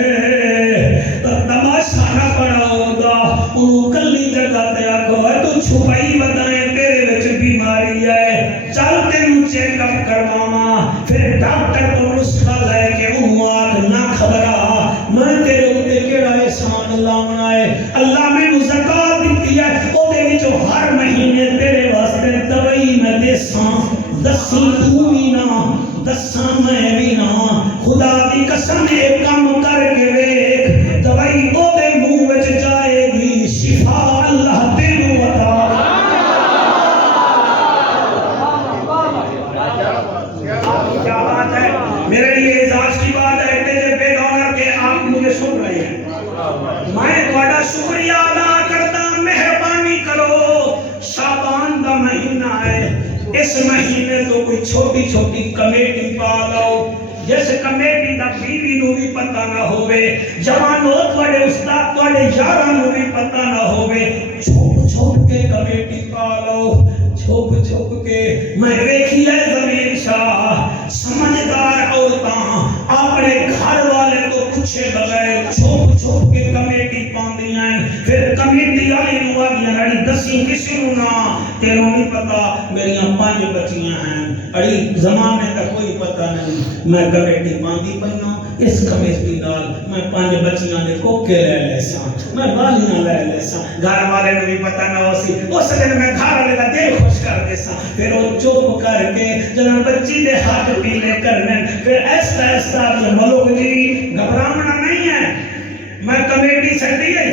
تے تماشا نہ بناؤ دا اونوں کلی جگہ تے آکھو تو چھپائی ودائیں تیرے وچ بیماری ہے چل تینوں چیک اپ کرواواں پھر ڈاکٹر کو نسخہ لے کے اونوں آکھ نہ خبرا میں تیرے اوتے کیڑا احسان لاونا ہے اللہ مینوں زکات دتی ہے او دے وچوں ہر مہینے تیرے واسطے دوائی میں دیساں دسی تو وی نہ دساں میں وی نہ خدا دی قسم ایک کام کر کے ویکھ دوائی او دے منہ وچ جائے گی شفا اللہ تینوں عطا کیا بات ہے میرے لیے اعزاز کی بات ہے کہ جب بے گانا کہ آپ مجھے سن رہے ہیں میں تھوڑا شکریہ ادا کرتا مہربانی کرو شعبان دا مہینہ ہے اس مہینے تو کوئی چھوٹی چھوٹی کمیٹی پا لو جس کمیٹی دا بیوی نو بھی پتہ نہ ہوئے جوانوں تھوڑے استاد تھوڑے یاراں نو بھی پتہ نہ ہوئے چھوپ کے کمیٹی پا لو چھوپ کے میں ویکھی ہے زمین شاہ سمجھدار عورتاں اپنے گھر والے کو پوچھے بغیر چھوپ کے کمیٹی پاندیاں پھر کمیٹی والی نو آگیاں اڑی دسی کسی نو نہ تیروں نہیں پتا میریاں 5 بچیاں ہیں اڑی زمانے کا کوئی پتہ نہیں میں کمیٹی باندھی پئیاں اس کمیٹی نال میں 5 بچیاں دے کوکے لے لیساں میں والیاں لے لیساں گھر والے نو بھی پتہ نہ ہو سی اس دن میں گھر والے دا دل خوش کر دیساں پھر وہ چپ کر کے جنہاں بچی دے ہاتھ پیلے کرنے پھر ایسا کہ ملوک جی گھبرانا نہیں ہے میں کمیٹی سکتی ہے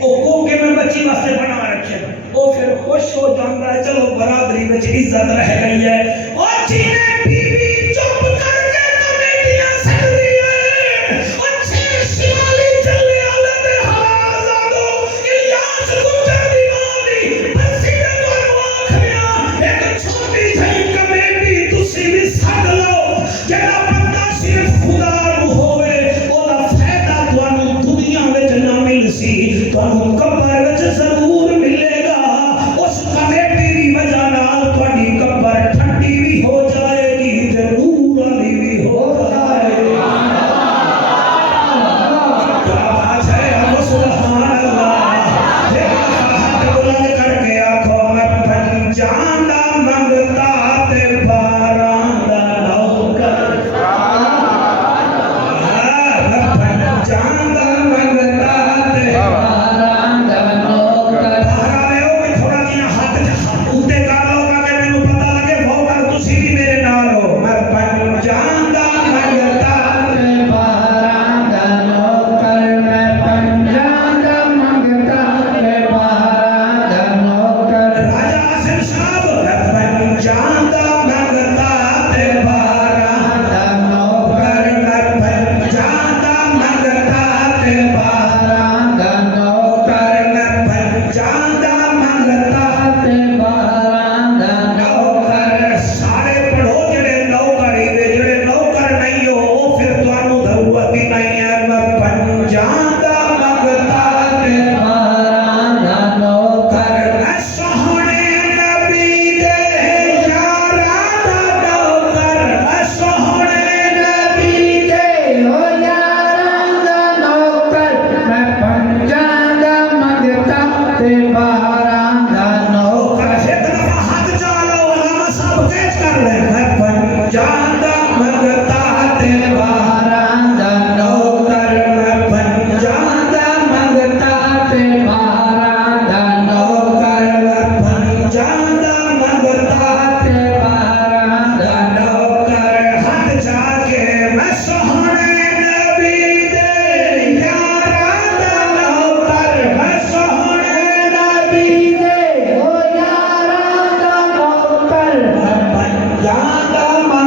وہ کوکے میں بچی واسطے بنا رکھے وہ پھر خوش ہو جاتا ہے چلو برادری وچ عزت رہ گئی ہے اور جینے بیوی چپ کر کے کمیٹیاں سکتی ہے اور چھے شمالی چلے آلے دے حرازادو الیاس گجر دیوانی بسی دے دونوں آکھیاں ایک چھوٹی جھائی کمیٹی تسی بھی سکھ لو جڑا بندہ صرف خدا نو ہوئے او دا فائدہ توانوں دنیا وچ نہ مل سی توانوں قبر وچ ضرور ملے گا اس کمیٹی دی وجہ نال تہاڈی قبر ٹھنڈی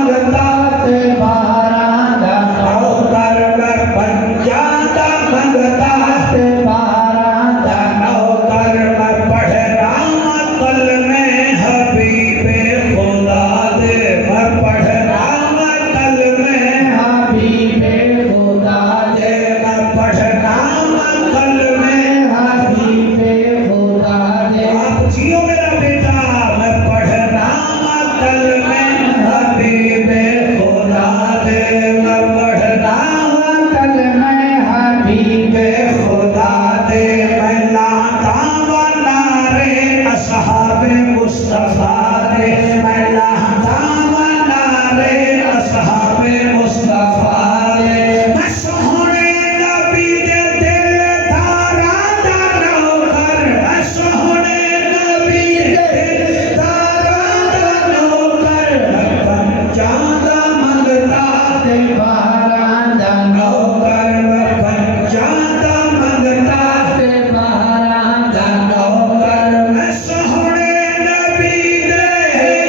منگتا تے باران دا نوکر میں پنجادا منگتا تے باران دا نوکر میں پڑھنا کلمہ حبیب خدا دے میں پڑھنا کلمہ حبیب خدا دے میں پڑھنا کلمہ حبیب خدا دے آپ جیو میرا بیٹا میں پڑھنا کلمہ حبیب خدا دے میں پڑھنا کلمہ حبیب خدا دے میں لاتا و نعرے اصحاب مصطفیٰ دے میں لاتا و نعرے اصحاب مصطفیٰ دے میں سونے نبی دے دل داراں دا نوکر میں سونے نبی دے دل داراں دا نوکر میں پنجادا منگتا تے باران دا نوکر میں پنجادا منگتا تے باران دا نوکر میں سونے نبی دے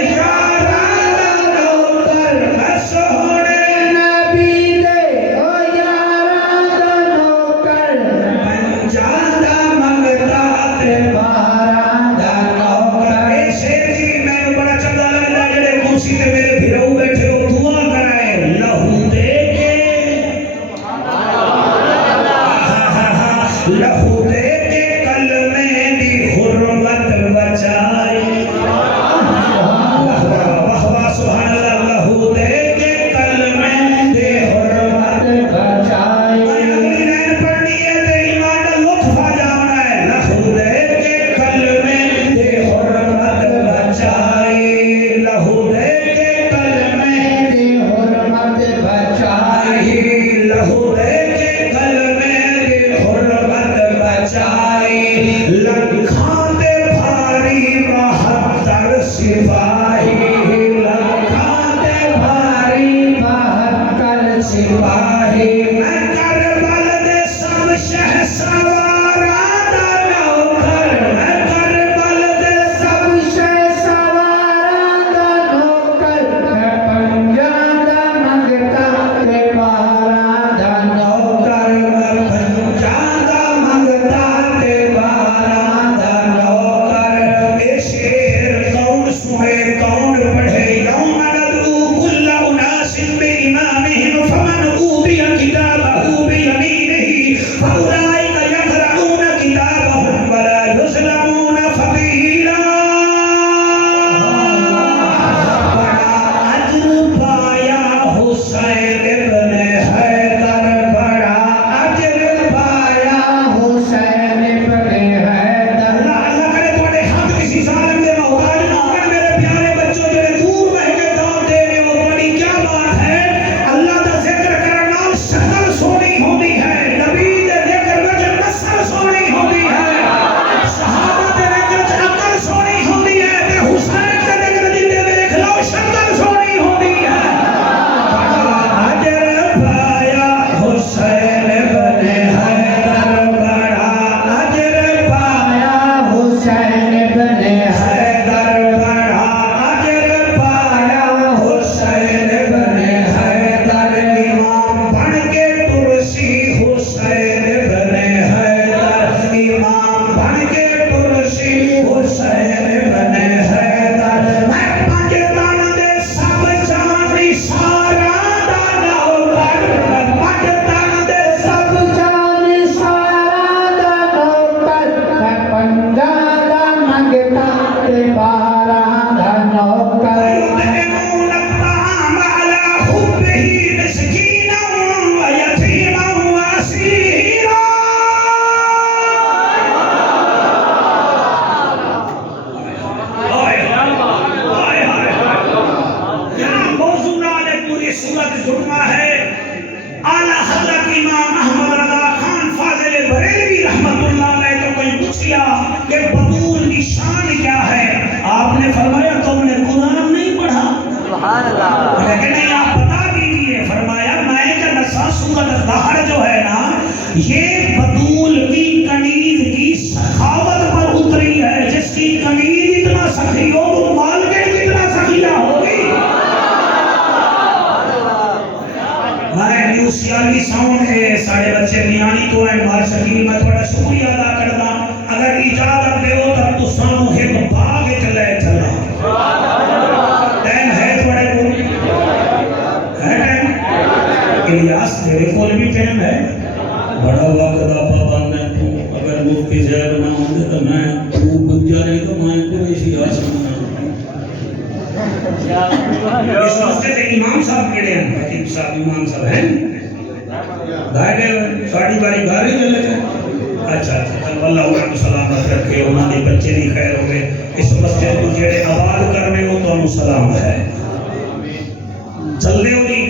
یاراں دا نوکر میں سونے نبی دے او یاراں دا نوکر پنجادا منگتا تے باران دا نوکر اے شیر جی میں بڑا چنگا لگدا جڑے کرسی تے میرے بھیرو بیٹھے ہو دعا کرائے لہو دے کے لہو دے کے کلمے دی حرمت بچائی واہ واہ سبحان اللہ لہو دے کے کلمے دی حرمت بچائی اگلی لائن پڑھنی ہے تے ایمان دا لطف آ جانا ہے لہو دے کے کلمے دی حرمت بچائی لہو دے کے کلمے دی حرمت بچائی لہو دے کے کلمے دی حرمت بچائی لکھاں دے بھاری 72 سپاہی لکھاں دے بھاری 72 سپاہی میں کربل دے سب شہسواراں دا نوکر میں کربل دے سب شہسواراں دا نوکر میں پنجادا منگتا تے باران دا نوکر میں پنجادا منگتا تے باران دا نوکر اے شیر کون سنے کون پڑھے یوم ندعو کل اناس بإمامہم فمن اوتی کتابہ بیمینہ فاولئک یقرؤون کتابہم ولا یظلمون فتیلا بڑا اجر پایا حسین ابن حیدر بڑا اجر پایا حسین ابن حیدر اللہ کرے تھوڑے ہاتھ کسی ظالم دے محتاج نہ ہون میرے پیارے بچوں جڑے دور بہ کے دعوت دے رہے ہو بڑی کیا بات ہے اللہ دا ذکر کرن نال شکل سونی ہوندی ہے نبی دے ذکر وچ نسل سونی ہوندی ہے صحابہ دے ذکر وچ عقل سونی ہوندی ہے تے حسین دے ذکر جتے دیکھ لو شکل سونی ہوندی ہے بڑا اجر پایا حسین ابن حیدر بڑا اجر پایا حسین ابن حیدر بڑا اجر پایا حسین ابن حیدر امام بن کے ترسی حسین ابن حیدر امام بن کے ترسی حسین ابن حیدر میں پاکستان دے سب جانی سارا دا نوکر میں پاکستان دے سب جانی سارا دا نوکر میں پنجادا منگتا تے باران دا نوکر یطعمون الطعام علی حبہ مسکینا ویتیما واسیرا یہاں موضوع نال پوری صورت جڑنا ہے اعلیٰ حضرت امام احمد رضا خان فاضل بریلوی رحمت اللہ علیہ کو کوئی پوچھیا کہ بطول کی شان کیا ہے آپ نے فرمایا تم نے قرآن نہیں پڑھا سبحان اللہ لیکن نہیں آپ بتا دیجئے فرمایا میں کا نسا سورت الدہر جو ہے نا یہ بطول کی کنیز کی سخاوت پر اتری ہے جس کی کنیز اتنا سخی ہو وہ مال کے کتنا سخیہ ہوگی بھی سیالی ساؤن ہے سارے بچے میانی تو ہیں مار شکیل میں تھوڑا شکریہ ادا کردا اگر اجازت دے ہو تو تسانو ایک باغ چلے چلا ٹائم ہے تھوڑے کو ہے ٹائم الیاس تیرے کول بھی ٹائم ہے بڑا وقت دا پابند ہے تو اگر مفتی صاحب نہ ہوندے تو میں تو بجا نہیں تو میں کوئی سیاست نہ اس مسئلے سے امام صاحب کیڑے ہیں خطیب صاحب امام صاحب ہیں گھر ساڑی باری گھر ہی چلے گئے اچھا اچھا اللہ علیہ سلامت رکھے انہوں نے بچے نہیں خیر ہوئے اس مسجد کو جڑے آباد کرنے ہو تو انہوں سلام ہے چل دے ہو جی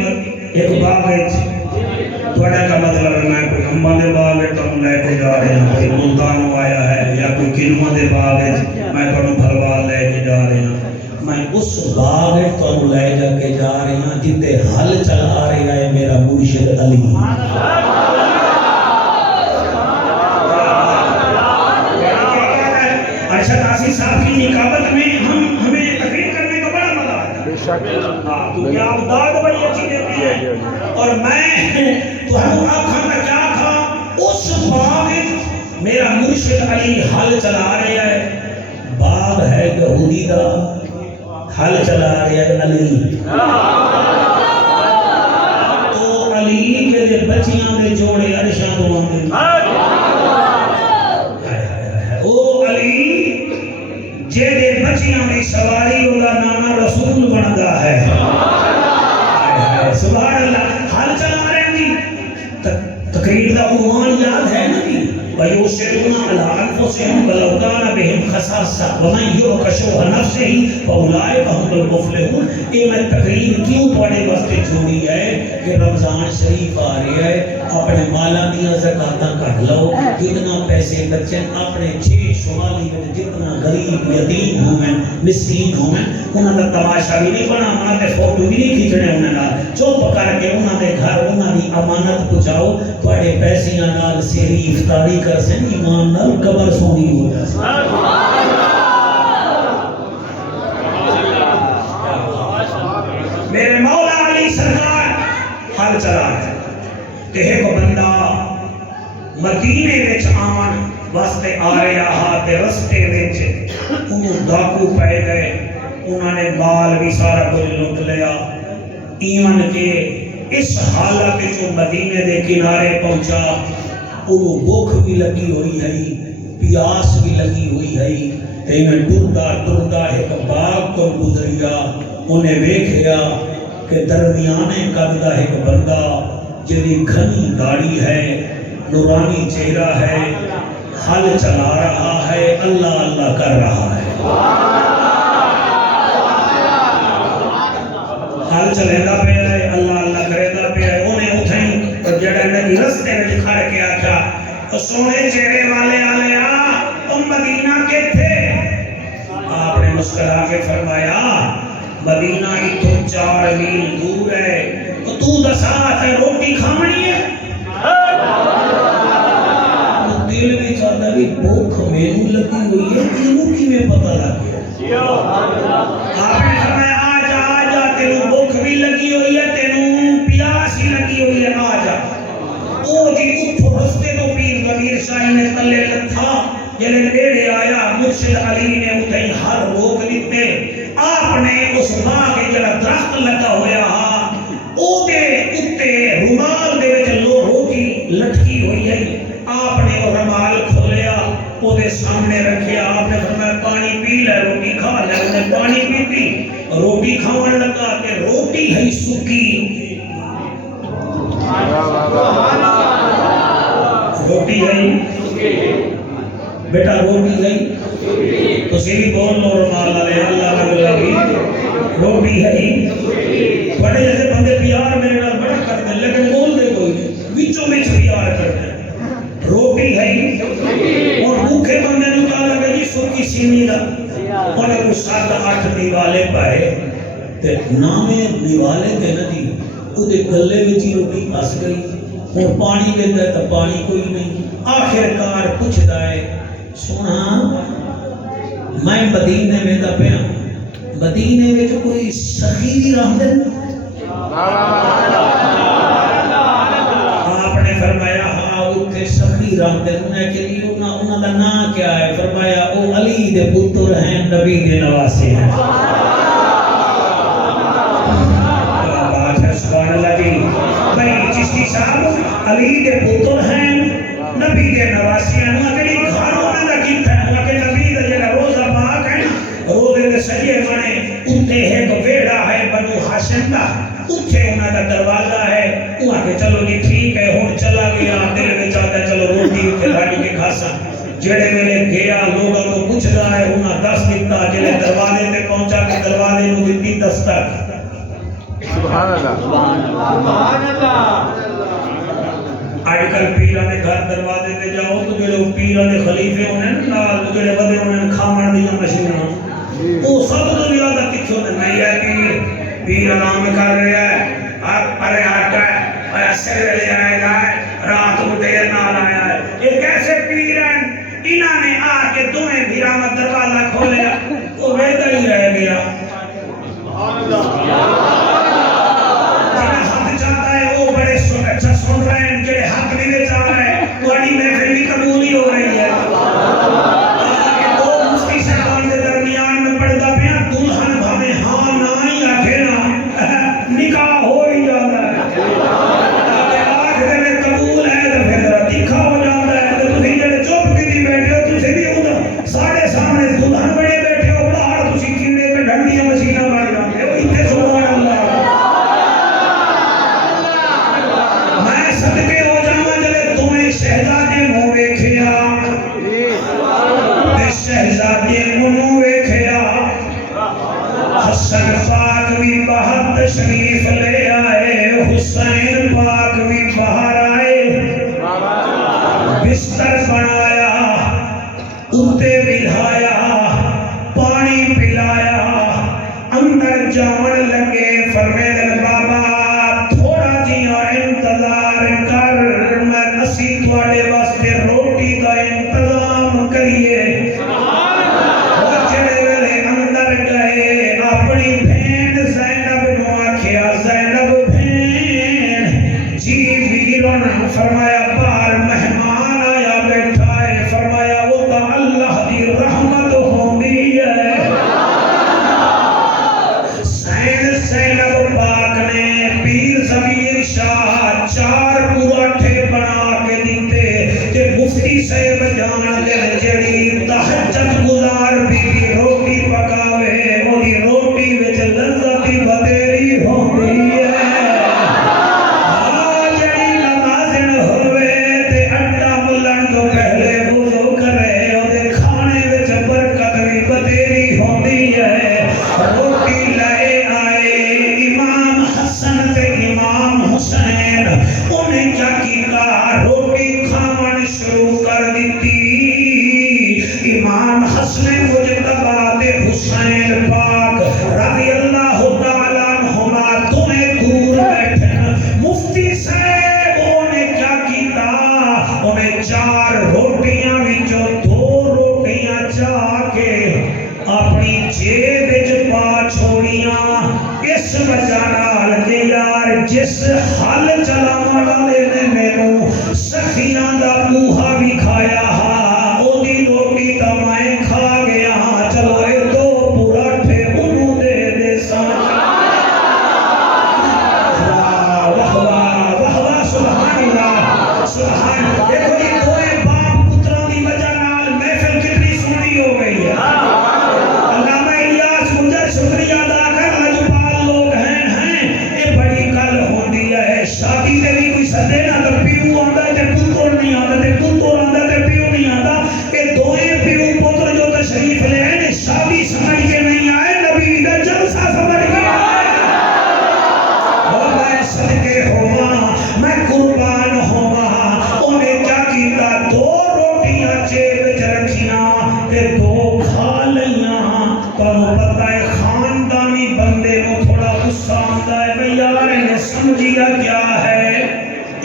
ایک باغ ہے تھوڑا کا مطلب ہے میں کوئی امبا دے باغ ہے تو ہم لے کے جا رہے ہیں کوئی ملتانو آیا ہے یا کوئی کنوہ دے باغ ہے میں کوئی بھروال لے کے جا رہے ہیں میں اس باغ ہے تو ہم لے جا کے جا رہے ہیں جتے حل چلا رہے ہیں میرا مرشد علی اچھا تاثیر صاحب کی نکابت میں ہمیں تقریر کرنے کا بڑا مزہ آتا ہے تو کیا امداد بڑی اچھی دیتی ہے اور میں تو ہم آنکھاں کا کیا تھا اس باغ میرا مرشد علی حل چلا رہے ہیں باغ ہے یہودی دا حل چلا رہے ہیں علی تو علی کے دے بچیاں دے جوڑے عرشاں تو آنے او علی جے دے بچیاں دی سواری اولا نانا رسول بندا ہے سبحان اللہ حال چلا رہے ہیں جی تقریر دا عنوان یاد ہے نا جی وَيُوسِرُونَ عَلَىٰ أَنفُسِهِمْ وَلَوْ كَانَ بِهِمْ خَصَاصَةٌ وَمَن يُوقَ شُحَّ نَفْسِهِ فَأُولَٰئِكَ هُمُ الْمُفْلِحُونَ یہ میں تقریر کیوں تھوڑے واسطے چھوڑی ہے کہ رمضان شریف آ رہی ہے اپنے مالا دیا زکاتاں کٹ لو جتنا پیسے بچے اپنے 6 شمالی میں جتنا غریب یتیم ہوئے مسکین ہوئے انہوں نے تماشا بھی نہیں بنا انہوں نے فوٹو بھی نہیں کھینچنے انہوں نے چپ کر کے انہوں نے گھر انہوں نے امانت پہنچاؤ تھوڑے پیسیاں نال سیری افطاری کر سن ایمان نال قبر سونی ہو جائے میرے مولا علی سرکار حال چلا ہے کہ ایک بندہ مدینے وچ آمن واسطے آ رہا ہاتھ رستے وچ انہوں ڈاکو پے گئے انہوں نے مال بھی سارا کچھ لوٹ لیا ایمن کے اس حالت جو مدینے دے کنارے پہنچا انہوں بھوک بھی لگی ہوئی ہے پیاس بھی لگی ہوئی ہے ایمن ٹردا ٹردا ایک باغ کو گزریا انہیں دیکھیا کہ درمیانے قددہ ایک بندہ جنہی گھنی داڑھی ہے نورانی چہرہ ہے حل چلا رہا ہے اللہ اللہ کر رہا ہے حل چلے دا پہ ہے اللہ اللہ کرے دا پہ ہے انہیں اتھیں اور جڑے نبی رستے میں دکھا کے آکھا تو سونے چہرے والے آلے تم مدینہ کے تھے آپ نے مسکرا کے فرمایا مدینہ ہی تو 4 میل دور ہے تو دسات ہے روٹی کھامنی ہے دل میں چاہتا بھی بھوک میرے لگی ہوئی ہے تینوں کی میں پتہ لگ گیا آپ نے فرمایا آجا تینوں بھوک بھی لگی ہوئی ہے تینوں پیاس ہی لگی ہوئی ہے آجا او جی اٹھو رستے تو پیر غمیر شاہی نے تلے لتھا جلے نیڑے آیا مرشد علی نے اتھیں ہر روک دیتے آپ نے اس باغ جڑا درخت لگا ہویا ہاں او دے اتے رومال دے وچ روٹی لٹکی ہوئی ہے آپ نے وہ رومال کھولیا او دے سامنے رکھیا آپ نے فرمایا پانی پی لے روٹی کھا لے انہیں پانی پی روٹی کھاون لگا کہ روٹی ہے سکی روٹی ہے بیٹا روٹی ہے تو سیری بول لو رومال والے اللہ لگی روٹی ہے بڑے جیسے بندے پیار میرے نال بڑا کرتے ہیں لیکن بول دے کوئی نہیں وچوں میں پیار کرتے ہیں روٹی ہے اور بھوکے بندے نوں کیا لگے جی سکی سینی دا انہیں کوئی 7-8 دیوالے پائے تے نامے دیوالے تے نا جی وہ دے گلے وچ ہی روٹی پھس گئی اور پانی دیتا ہے تو پانی کوئی نہیں آخر کار پوچھتا ہے سونا میں مدینے میں دا پیا مدینے میں کوئی سخی رہندے رحمت اللہ کے لیے انہوں کا نام کیا ہے؟ فرمایا او علی دے پتر ہیں، نبی دے نواسے ہیں۔ کیا بات ہے، سبحان اللہ جی۔ بھائی چشتی صاحب علی دے پتر ہیں، نبی دے نواسے ہیں، اگلی گھر انہوں کا کیتا ہے، کہ نبی دا جگہ روزہ پاک ہے نا، روزے دے سجے بنے اتنے ایک ویڑا ہے بنو ہاشم دا، اتنے انہوں کا دروازہ ہے، وہاں کہ چلو جی ٹھیک ہے ہوں چلا گیا، دل میں چاہتا ہے چلو روٹی اتنے لاڑی کے کھاسا، جڑے میں گیا لوگوں کو پوچھ رہا ہے انہوں دس دیتا، جڑے دروازے تے پہنچا کے دروازے نو دیتی دستک۔ سبحان اللہ سبحان اللہ۔ آج کل پیران دے گھر دروازے تے جاؤ تو جڑے پیران دے خلیفے ہونے نا نال جڑے ودے ہونے کھاون دیاں مشیناں، وہ سب تو زیادہ کچھ ہونے نہیں ہے۔ پیر آرام کر رہا ہے، آپ پرے ہٹا ہے، ایسے لے آئے گا، رات کو دیر نال آیا ہے۔ یہ کیسے پیر ہیں؟ انہوں نے آ کے تمہیں بھیرامت دروازہ کھولیا، وہ ویدہ ہی رہ گیا۔ جنہیں حق چاہتا ہے وہ بڑے اچھا سن رہے ہیں، جنہیں حق نہیں دے چاہ رہے ہیں تھوڑی محفل بھی قبول ہی ہو رہی ہے۔ دو مفتی صاحبان کے درمیان میں پڑھتا پیا، دلہن بھاوے ہاں نہ ہی آکھے نا نکاح ہو ہی جاتا ہے۔ آخر میں قبول ہے تو پھر تیکھا ہو جاتا ہے۔ تو تسی جڑے چپ کیتی بیٹھے ہو، تسی بھی ہوتا ساڑھے سامنے دلہن بڑے بیٹھے ہو، باہر تسی کینے کے ڈھنڈیاں مشیناں بن جاتے ہو۔ اتنے سبحان اللہ۔ میں صدقے ہو جاواں جلے تمہیں شہزادے منہ ویکھیا، تے شہزادے منہ ویکھیا، حسن پاک بھی باہر تشریف لے آئے، حسین پاک بھی باہر آئے، بستر بنایا، اتے بٹھایا، پانی پلایا، اندر جان لگے، فرمیدن بابا تھوڑا جیا انتظار کر، میں اسی تھوڑے واسطے روٹی کا انتظام کریے۔ جڑے ویلے اندر گئے اپنی بہن زینب نو آکھیا، زینب بہن جی ویرن، فرمایا باہر مہمان آیا بیٹھا ہے، فرمایا وہ تو اللہ دی رحمت ہوندی ہے۔ زینب پاک نے پیر ضمیر شاہ 4 پراٹھے بنا کے دیتے کہ مفتی صاحب جان دے جڑی تہجد گزار بھی روٹی پکاوے، وہی روٹی وچ لذت بتیری ہوندی ہے۔ جڑی نمازن ہوئے تے اڈا ملن تو پہلے وضو کرے، اودے کھانے وچ برکت بھی بتیری ہوندی ہے۔ روٹی لائے آئے امام حسن تے امام حسین، انہیں کیا کیتا؟ روٹی کھاون شروع کر دیتی۔ امام حسن مجتبی تے حسین پاک رضی اللہ تعالیٰ عنہما تمہیں دور بیٹھے، مفتی صاحب انہیں کیا کیتا؟ انہیں 4 روٹیاں وچوں 2 روٹیاں چاہ کے اپنی جیب وچ پا چھوڑیاں، اس وجہ نال کہ یار جس حل چلاون والے نے مینوں سخیاں دا بوہا بھی کھایا ہا، اودی روٹی تا میں کھا گیا ہاں، چلو اے 2 پراٹھے انہوں دے دے سان۔ واہ واہ واہ واہ، سبحان اللہ سبحان۔ دیکھو یہ دوئے باپ پتروں دی وجہ نال محفل کتنی سونی ہو گئی ہے۔ علامہ الیاس گجر شکریہ ادا کر، لجپال لوگ ہیں، یہ بڑی گل ہوندی ہے۔ شادی تے بھی کوئی سدے نہ تو پیو آندا تے پتر نہیں آندا، تے پتر آندا تے پیو نہیں آندا، کہ دوئے پیو پتر جو تشریف لے آئے شادی سمجھ کے نہیں آئے، نبی دا جلسہ سمجھ کے آئے۔ اور میں صدقے ہوا، میں قربان ہوا، انہیں کیا کیتا؟ 2 روٹیاں جیب وچ رکھیاں تے 2 کھا لیاں۔ تانوں پتہ ہے خاندانی بندے کو تھوڑا غصہ آتا ہے، بھئی یار انہیں سمجھیا کیا ہے؟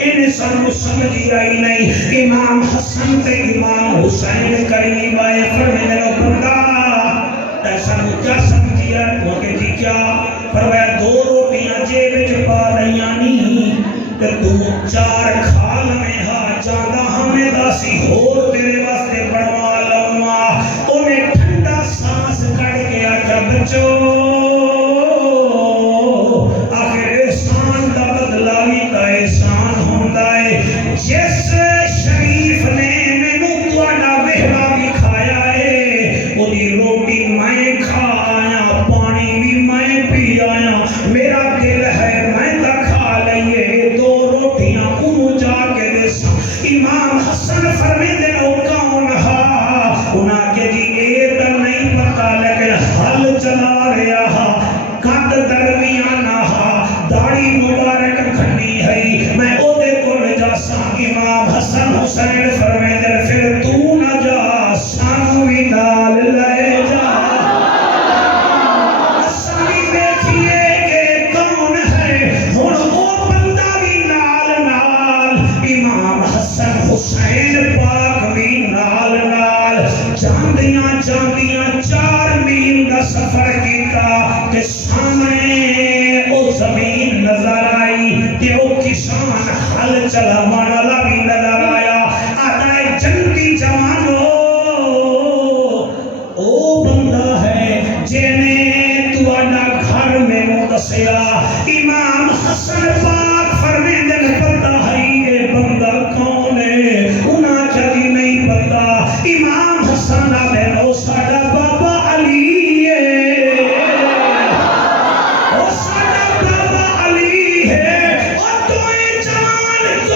انہیں سمجھیا ہی نہیں۔ امام حسن تے امام حسین قریب آئے، فرمینے لو بندہ ایسا کیا سمجھیا؟ وہ کہ جی کیا؟ فرمایا 2 روٹیاں جیب وچ پا لیاں نہیں تے 2 4 کھا لویں ہا، جانا ہمیں 10 سی ہور تیرے واسطے بنوا لواں انہیں ٹھنڈا سانس کڑ کے آکھیا بچو آخر احسان دا بدلہ بھی تا احسان ہوندا ہے جس شریف نے مینوں تہاڈا وہدا بھی کھایا ہے اودی روٹی میں کھایا پانی بھی میں پی آیا میرا دل ہے میں تا کھا لئیے دو روٹیاں انہوں جا کے دیسا امام حسن فرمیندے او کون ہا انہاں کے جی اے تا نہیں پتا لیکن حل چلا رہا ہا قد درمیانہ ہا داڑھی مبارک کھنی ہے میں او دے کول جاسا امام حسن حسین فرمیندے پھر تو نہ جا سانو بھی نال لے جا حسین پاک بھی نال نال جاندیاں جاندیاں 4 میل دا سفر کیتا کہ سامنے او زمین نظر آئی کہ او کسان حل چلا والا بھی نظر آیا آتا ہے جنتی جوانو او بندہ ہے جنہیں تہاڈا گھر میں دسیا امام حسن پاک فرمیندے نے پتہ ہے یہ بندہ کون ہے انہاں کبھی نہیں پتا امام حسن آبے او ساڈا بابا علی ہے او ساڈا بابا علی ہے او توئے جوان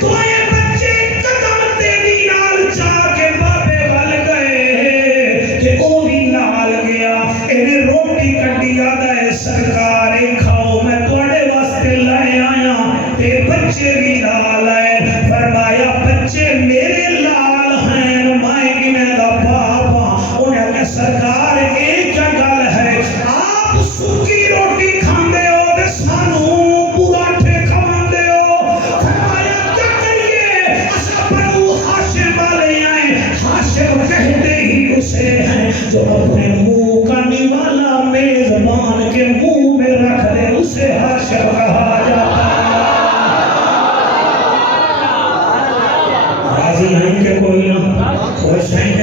توئے بچے قدم تیری نال جا کے بابے وال گئے کہ او بھی نال گیا انہیں روٹی کٹی آدھا ہے سرکار کھاؤ میں توڑے واسطے لائے آیا تے بچے بھی نال آئے فرمایا بچے میرے لال ہیں میں انہیں دا باپا انہیں کہ سرکار ایک گل ہے آپ سوکی روٹی کھاندے ہو تے سانو پراٹھے کھاندے ہو فرمایا کیا کریے اسا بنو ہاشم والے آئے ہاشم کہتے ہی اسے ہیں جو اپنے منہ کا نوالا میزبان کے منہ میں رکھ دے اسے ہاشم کہا جاتا ہے راضی ہیں کہ کوئی نہ خوش ہیں کہ